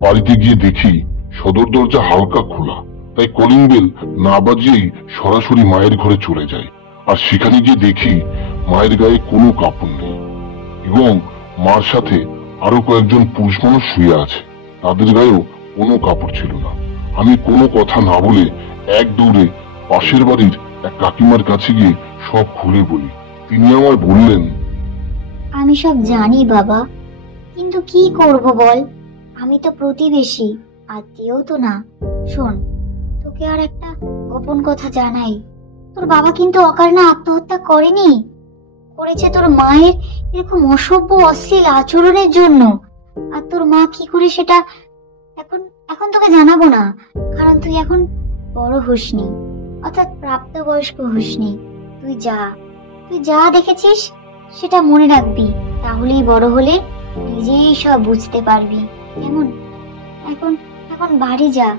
বাড়িতে গিয়ে দেখি সদর দরজা হালকা খোলা, তাই কলিং বেল না বাজিয়েই সরাসরি মায়ের ঘরে চলে যায়। আর সেখানে গিয়ে দেখি মায়ের গায়ে কোনো কাপড় নেই, এবং মার সাথে আরো কয়েকজন পুরুষ মানুষ শুয়ে আছে, তাদের গায়েও কোনো কাপড় ছিল না। আমি কোনো কথা না বলে এক দৌড়ে পাশের বাড়ির এক কাকিমার কাছে গিয়ে সব খুলে বলি। তিনি আমায় বললেন, আমি সব জানি বাবা, কিন্তু কি করব বল, আমি তো প্রতিবেশী, আত্মীয় তো না। শোন, তোকে আর একটা গোপন কথা জানাই, তোর বাবা কিন্তু অকারণে আত্মহত্যা করেনি, করেছে তোর মায়ের এরকম অসভ্য অশ্লীল আচরণের জন্য। আর তোর মা কি করে সেটা এখন এখন তোকে জানাবো না, কারণ তুই এখন বড় হসনি, অর্থাৎ প্রাপ্তবয়স্ক হসনি। তুই যা দেখেছিস সেটা মনে রাখবি, তাহলেই বড় হলে নিজেই সব বুঝতে পারবি। কেমন? এখন এখন বাড়ি যা।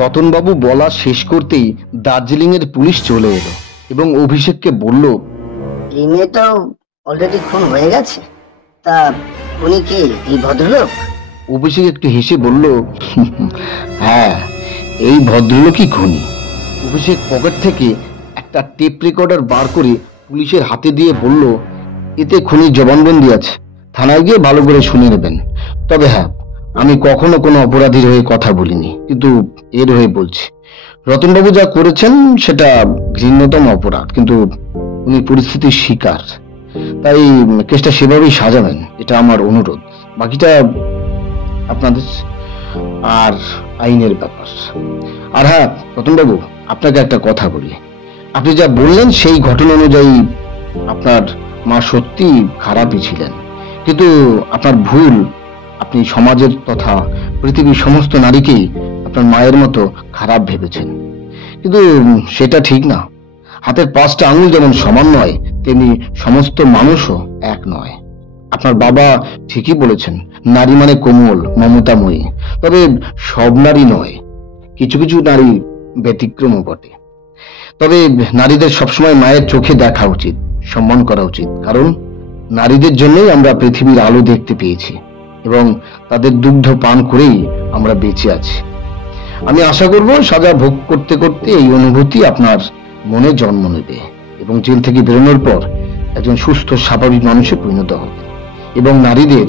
রতনবাবু বলা শেষ করতেই দার্জিলিং এর পুলিশ চলে এলো এবং অভিষেককে বলল, এই মেয়ে তো অলরেডি খুন হয়ে গেছে, তা উনি কি এই ভদ্রলোক? অভিষেক একটু হেসে বলল, হ্যাঁ, এই ভদ্রলোকই খুনি। অভিষেক পকেট থেকে একটা টেপ রেকর্ডার বার করে পুলিশের হাতে দিয়ে বলল, এতে খুনির জবানবন্দি আছে, থানায় গিয়ে ভালো করে শুনে নেবেন। তবে হ্যাঁ, আমি কখনো কোনো অপরাধীর হয়ে কথা বলিনি, কিন্তু এর হয়ে বলছি, রতনবাবু যা করেছেন সেটা ঘৃণ্যতম অপরাধ, কিন্তু উনি পরিস্থিতির শিকার, তাই কেসটা সেভাবেই সাজাবেন, এটা আমার অনুরোধ। বাকিটা আপনাদের আর আইনের ব্যাপার। আর হ্যাঁ রতনবাবু, আপনাকে একটা কথা বলি, আপনি যা বললেন সেই ঘটনা অনুযায়ী আপনার মা সত্যি খারাপই ছিলেন, কিন্তু আপনার ভুল, আপনি সমাজের তথা পৃথিবীর সমস্ত নারীকেই আপনার মায়ের মতো খারাপ ভেবেছেন, কিন্তু সেটা ঠিক না। হাতের 5টা আঙুল যেমন সমান নয়, তেমনি সমস্ত মানুষও এক নয়। আপনার বাবা ঠিকই বলেছেন, নারী মানে কোমল, মমতাময়ী, তবে সব নারী নয়, কিছু কিছু নারী ব্যতিক্রমও বটে। তবে নারীদের সবসময় মায়ের চোখে দেখা উচিত, সম্মান করা উচিত, কারণ নারীদের জন্যই আমরা পৃথিবীর আলো দেখতে পেয়েছি এবং তাদের দুগ্ধ পান করেই আমরা বেঁচে আছি। আমি আশা করব সাজা ভোগ করতে করতে এই অনুভূতি আপনার মনে জন্ম নেবে এবং জেল থেকে বেরোনোর পর একজন সুস্থ স্বাভাবিক মানুষে পরিণত হবে এবং নারীদের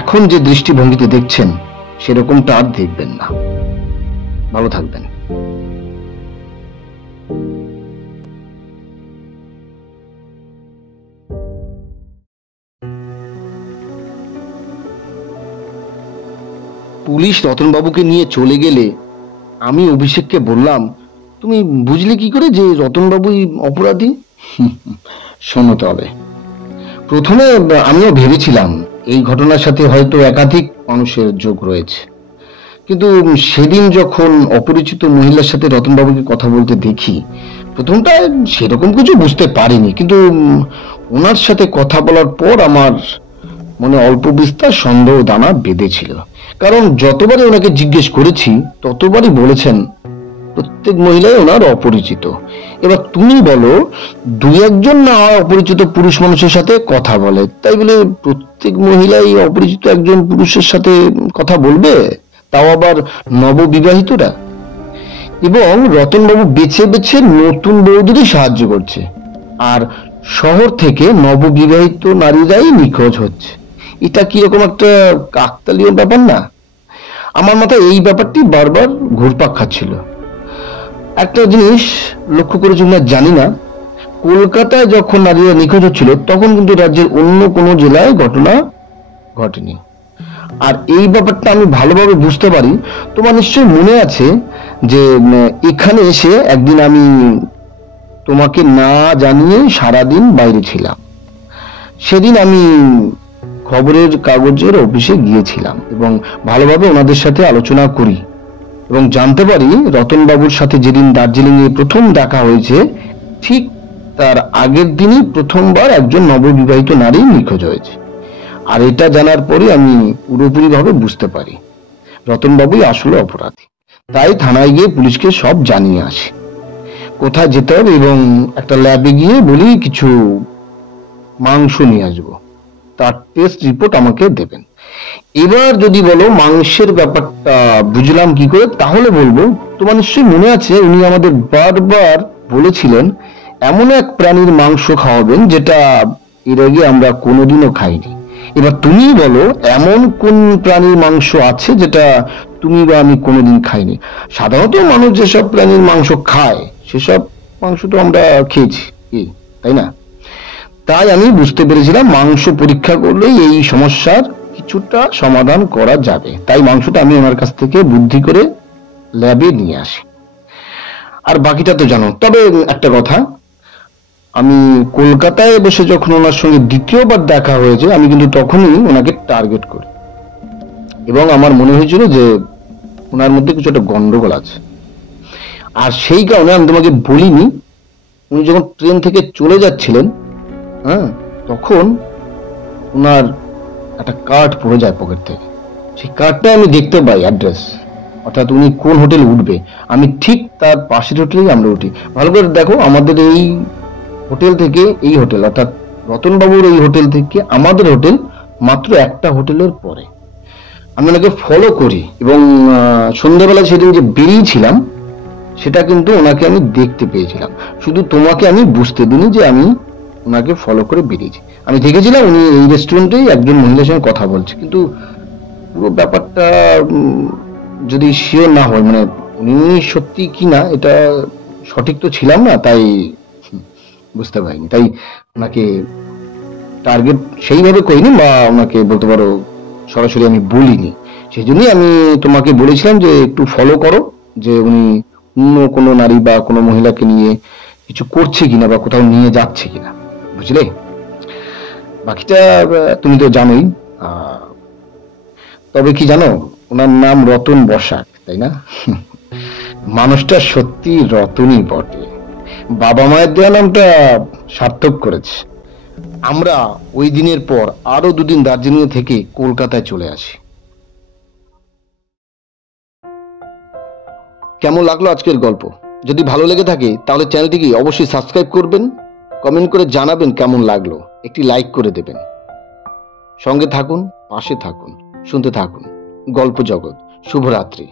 এখন যে দৃষ্টিভঙ্গিতে দেখছেন সেরকমটা আর দেখবেন না। ভালো থাকবেন। পুলিশ রতনবাবুকে নিয়ে চলে গেলে আমি অভিষেককে বললাম, তুমি বুঝলে কি করে যে রতনবাবুই অপরাধী? শোনো তবে, প্রথমে আমিও ভেবেছিলাম এই ঘটনার সাথে হয়তো একাধিক মানুষের যোগ রয়েছে, কিন্তু সেদিন যখন অপরিচিত মহিলার সাথে রতনবাবুকে কথা বলতে দেখি, প্রথমটা সেরকম কিছু বুঝতে পারিনি, কিন্তু ওনার সাথে কথা বলার পর আমার মনে অল্প বিস্তর সন্দেহ দানা বেঁধেছিল। কারণ যতবারই ওনাকে জিজ্ঞেস করেছি ততবারই বলেছেন প্রত্যেক মহিলাই ওনার অপরিচিত। এবার তুমি বলো, 2-1 না অপরিচিত পুরুষ মানুষের সাথে কথা বলে, তাই বলে প্রত্যেক মহিলাই অপরিচিত একজন পুরুষের সাথে কথা বলবে, তাও আবার নববিবাহিতরা? এবং রতনবাবু বেছে বেছে নতুন বৌদিরই সাহায্য করছে, আর শহর থেকে নববিবাহিত নারীরাই নিখোঁজ হচ্ছে। এটা কিরকম একটা কাকতালীয় ব্যাপার না? আমার মাথায় এই ব্যাপারটি বারবার ঘুরপাক খাচ্ছিল। একটা জিনিস লক্ষ্য করেছি না জানি না, কলকাতায় যখন নারীরা নিখোঁজ হচ্ছিল তখন কিন্তু রাজ্যের অন্য কোনো জেলায় ঘটনা ঘটেনি। আর এই ব্যাপারটা আমি ভালোভাবে বুঝতে পারি। তোমার নিশ্চয়ই মনে আছে যে এখানে এসে একদিন আমি তোমাকে না জানিয়ে সারাদিন বাইরে ছিলাম। সেদিন আমি খবরের কাগজের অফিসে গিয়েছিলাম এবং ভালোভাবে ওনাদের সাথে আলোচনা করি এবং জানতে পারি রতনবাবুর সাথে যেদিন দার্জিলিং এ প্রথম দেখা হয়েছে ঠিক তার আগের দিনই প্রথমবার একজন নববিবাহিত নারী নিখোঁজ হয়েছে। আর এটা জানার পরে আমি পুরোপুরি ভাবে বুঝতে পারি রতনবাবুই আসলে অপরাধী। তাই থানায় গিয়ে পুলিশকে সব জানিয়ে আসি কোথায় যেতে হবে এবং একটা ল্যাবে গিয়ে বলি কিছু মাংস নিয়ে আসবো, তার টেস্ট রিপোর্ট আমাকে দেবেন। এবার যদি বলো মাংসের ব্যাপারটা বুঝলাম কি করে, তাহলে বলবো তোমার নিশ্চয়ই মনে আছে উনি আমাদের বারবার বলেছিলেন এমন এক প্রাণীর মাংস খাওয়াবেন যেটা এর আগে আমরা কোনোদিনও খাইনি। এবার তুমি বলো এমন কোন প্রাণীর মাংস আছে যেটা তুমি বা আমি কোনোদিন খাইনি? সাধারণত মানুষ যেসব প্রাণীর মাংস খায় সেসব মাংস তো আমরা খেয়েছি, তাই না? তাই আমি বুঝতে পেরেছিলাম মাংস পরীক্ষা করলেই এই সমস্যার কিছুটা সমাধান করা যাবে। তাই মাংসটা আমি ওনার কাছ থেকে বুদ্ধি করে ল্যাবে নিয়ে আসি। আর বাকিটা তো জানো। তবে একটা কথা, আমি কলকাতায় বসে যখন ওনার সঙ্গে দ্বিতীয়বার দেখা হয়েছে আমি কিন্তু তখনই ওনাকে টার্গেট করি এবং আমার মনে হয়েছিল যে ওনার মধ্যে কিছু একটা গন্ডগোল আছে। আর সেই কারণে আমি তোমাকে বলিনি, উনি যখন ট্রেন থেকে চলে যাচ্ছিলেন তখন ওনার একটা কার্ড পড়ে যায় পকেট থেকে। সেই কার্ডটা আমি দেখতে পাই, অ্যাড্রেস, অর্থাৎ উনি কোন হোটেলে উঠবে, আমি ঠিক তার পাশের হোটেলেই আমরা উঠি। ভালো করে দেখো, আমাদের এই হোটেল থেকে এই হোটেল অর্থাৎ রতনবাবুর এই হোটেল থেকে আমাদের হোটেল মাত্র একটা হোটেলের পরে। আমি ওনাকে ফলো করি এবং সন্ধ্যাবেলা সেদিন যে বেরিয়েছিলাম সেটা কিন্তু ওনাকে আমি দেখতে পেয়েছিলাম। শুধু তোমাকে আমি বুঝতে দিইনি যে আমি ওনাকে ফলো করে বেরিয়েছি। আমি দেখেছিলাম উনি এই রেস্টুরেন্টেই একজন মহিলার সঙ্গে কথা বলছে, কিন্তু পুরো ব্যাপারটা যদি শিওর না হয়, মানে উনি সত্যি কি না এটা সঠিক তো ছিলাম না, তাই বুঝতে পারিনি। তাই ওনাকে টার্গেট সেইভাবে করিনি, বা ওনাকে বলতে পারো সরাসরি আমি বলিনি। সেই জন্যই আমি তোমাকে বলেছিলাম যে একটু ফলো করো, যে উনি অন্য কোনো নারী বা কোনো মহিলাকে নিয়ে কিছু করছে কিনা বা কোথাও নিয়ে যাচ্ছে কিনা, বুঝলে? বাকিটা তুমি তো জানোই। তবে কি জানো, ওনার নাম রতন বসাক, তাই না? মানুষটা সত্যি রতনই বটে, বাবা মায়ের দেওয়া নামটা সার্থক করেছে। আমরা ওই দিনের পর আরো 2 দিন দার্জিলিং থেকে কলকাতায় চলে আসি। কেমন লাগলো আজকের গল্প? যদি ভালো লেগে থাকে তাহলে চ্যানেলটিকে অবশ্যই সাবস্ক্রাইব করবেন, কমেন্ট করে জানাবেন কেমন লাগলো, একটি লাইক করে দেবেন। সঙ্গে থাকুন, পাশে থাকুন, শুনতে থাকুন গল্প জগৎ। শুভরাত্রি।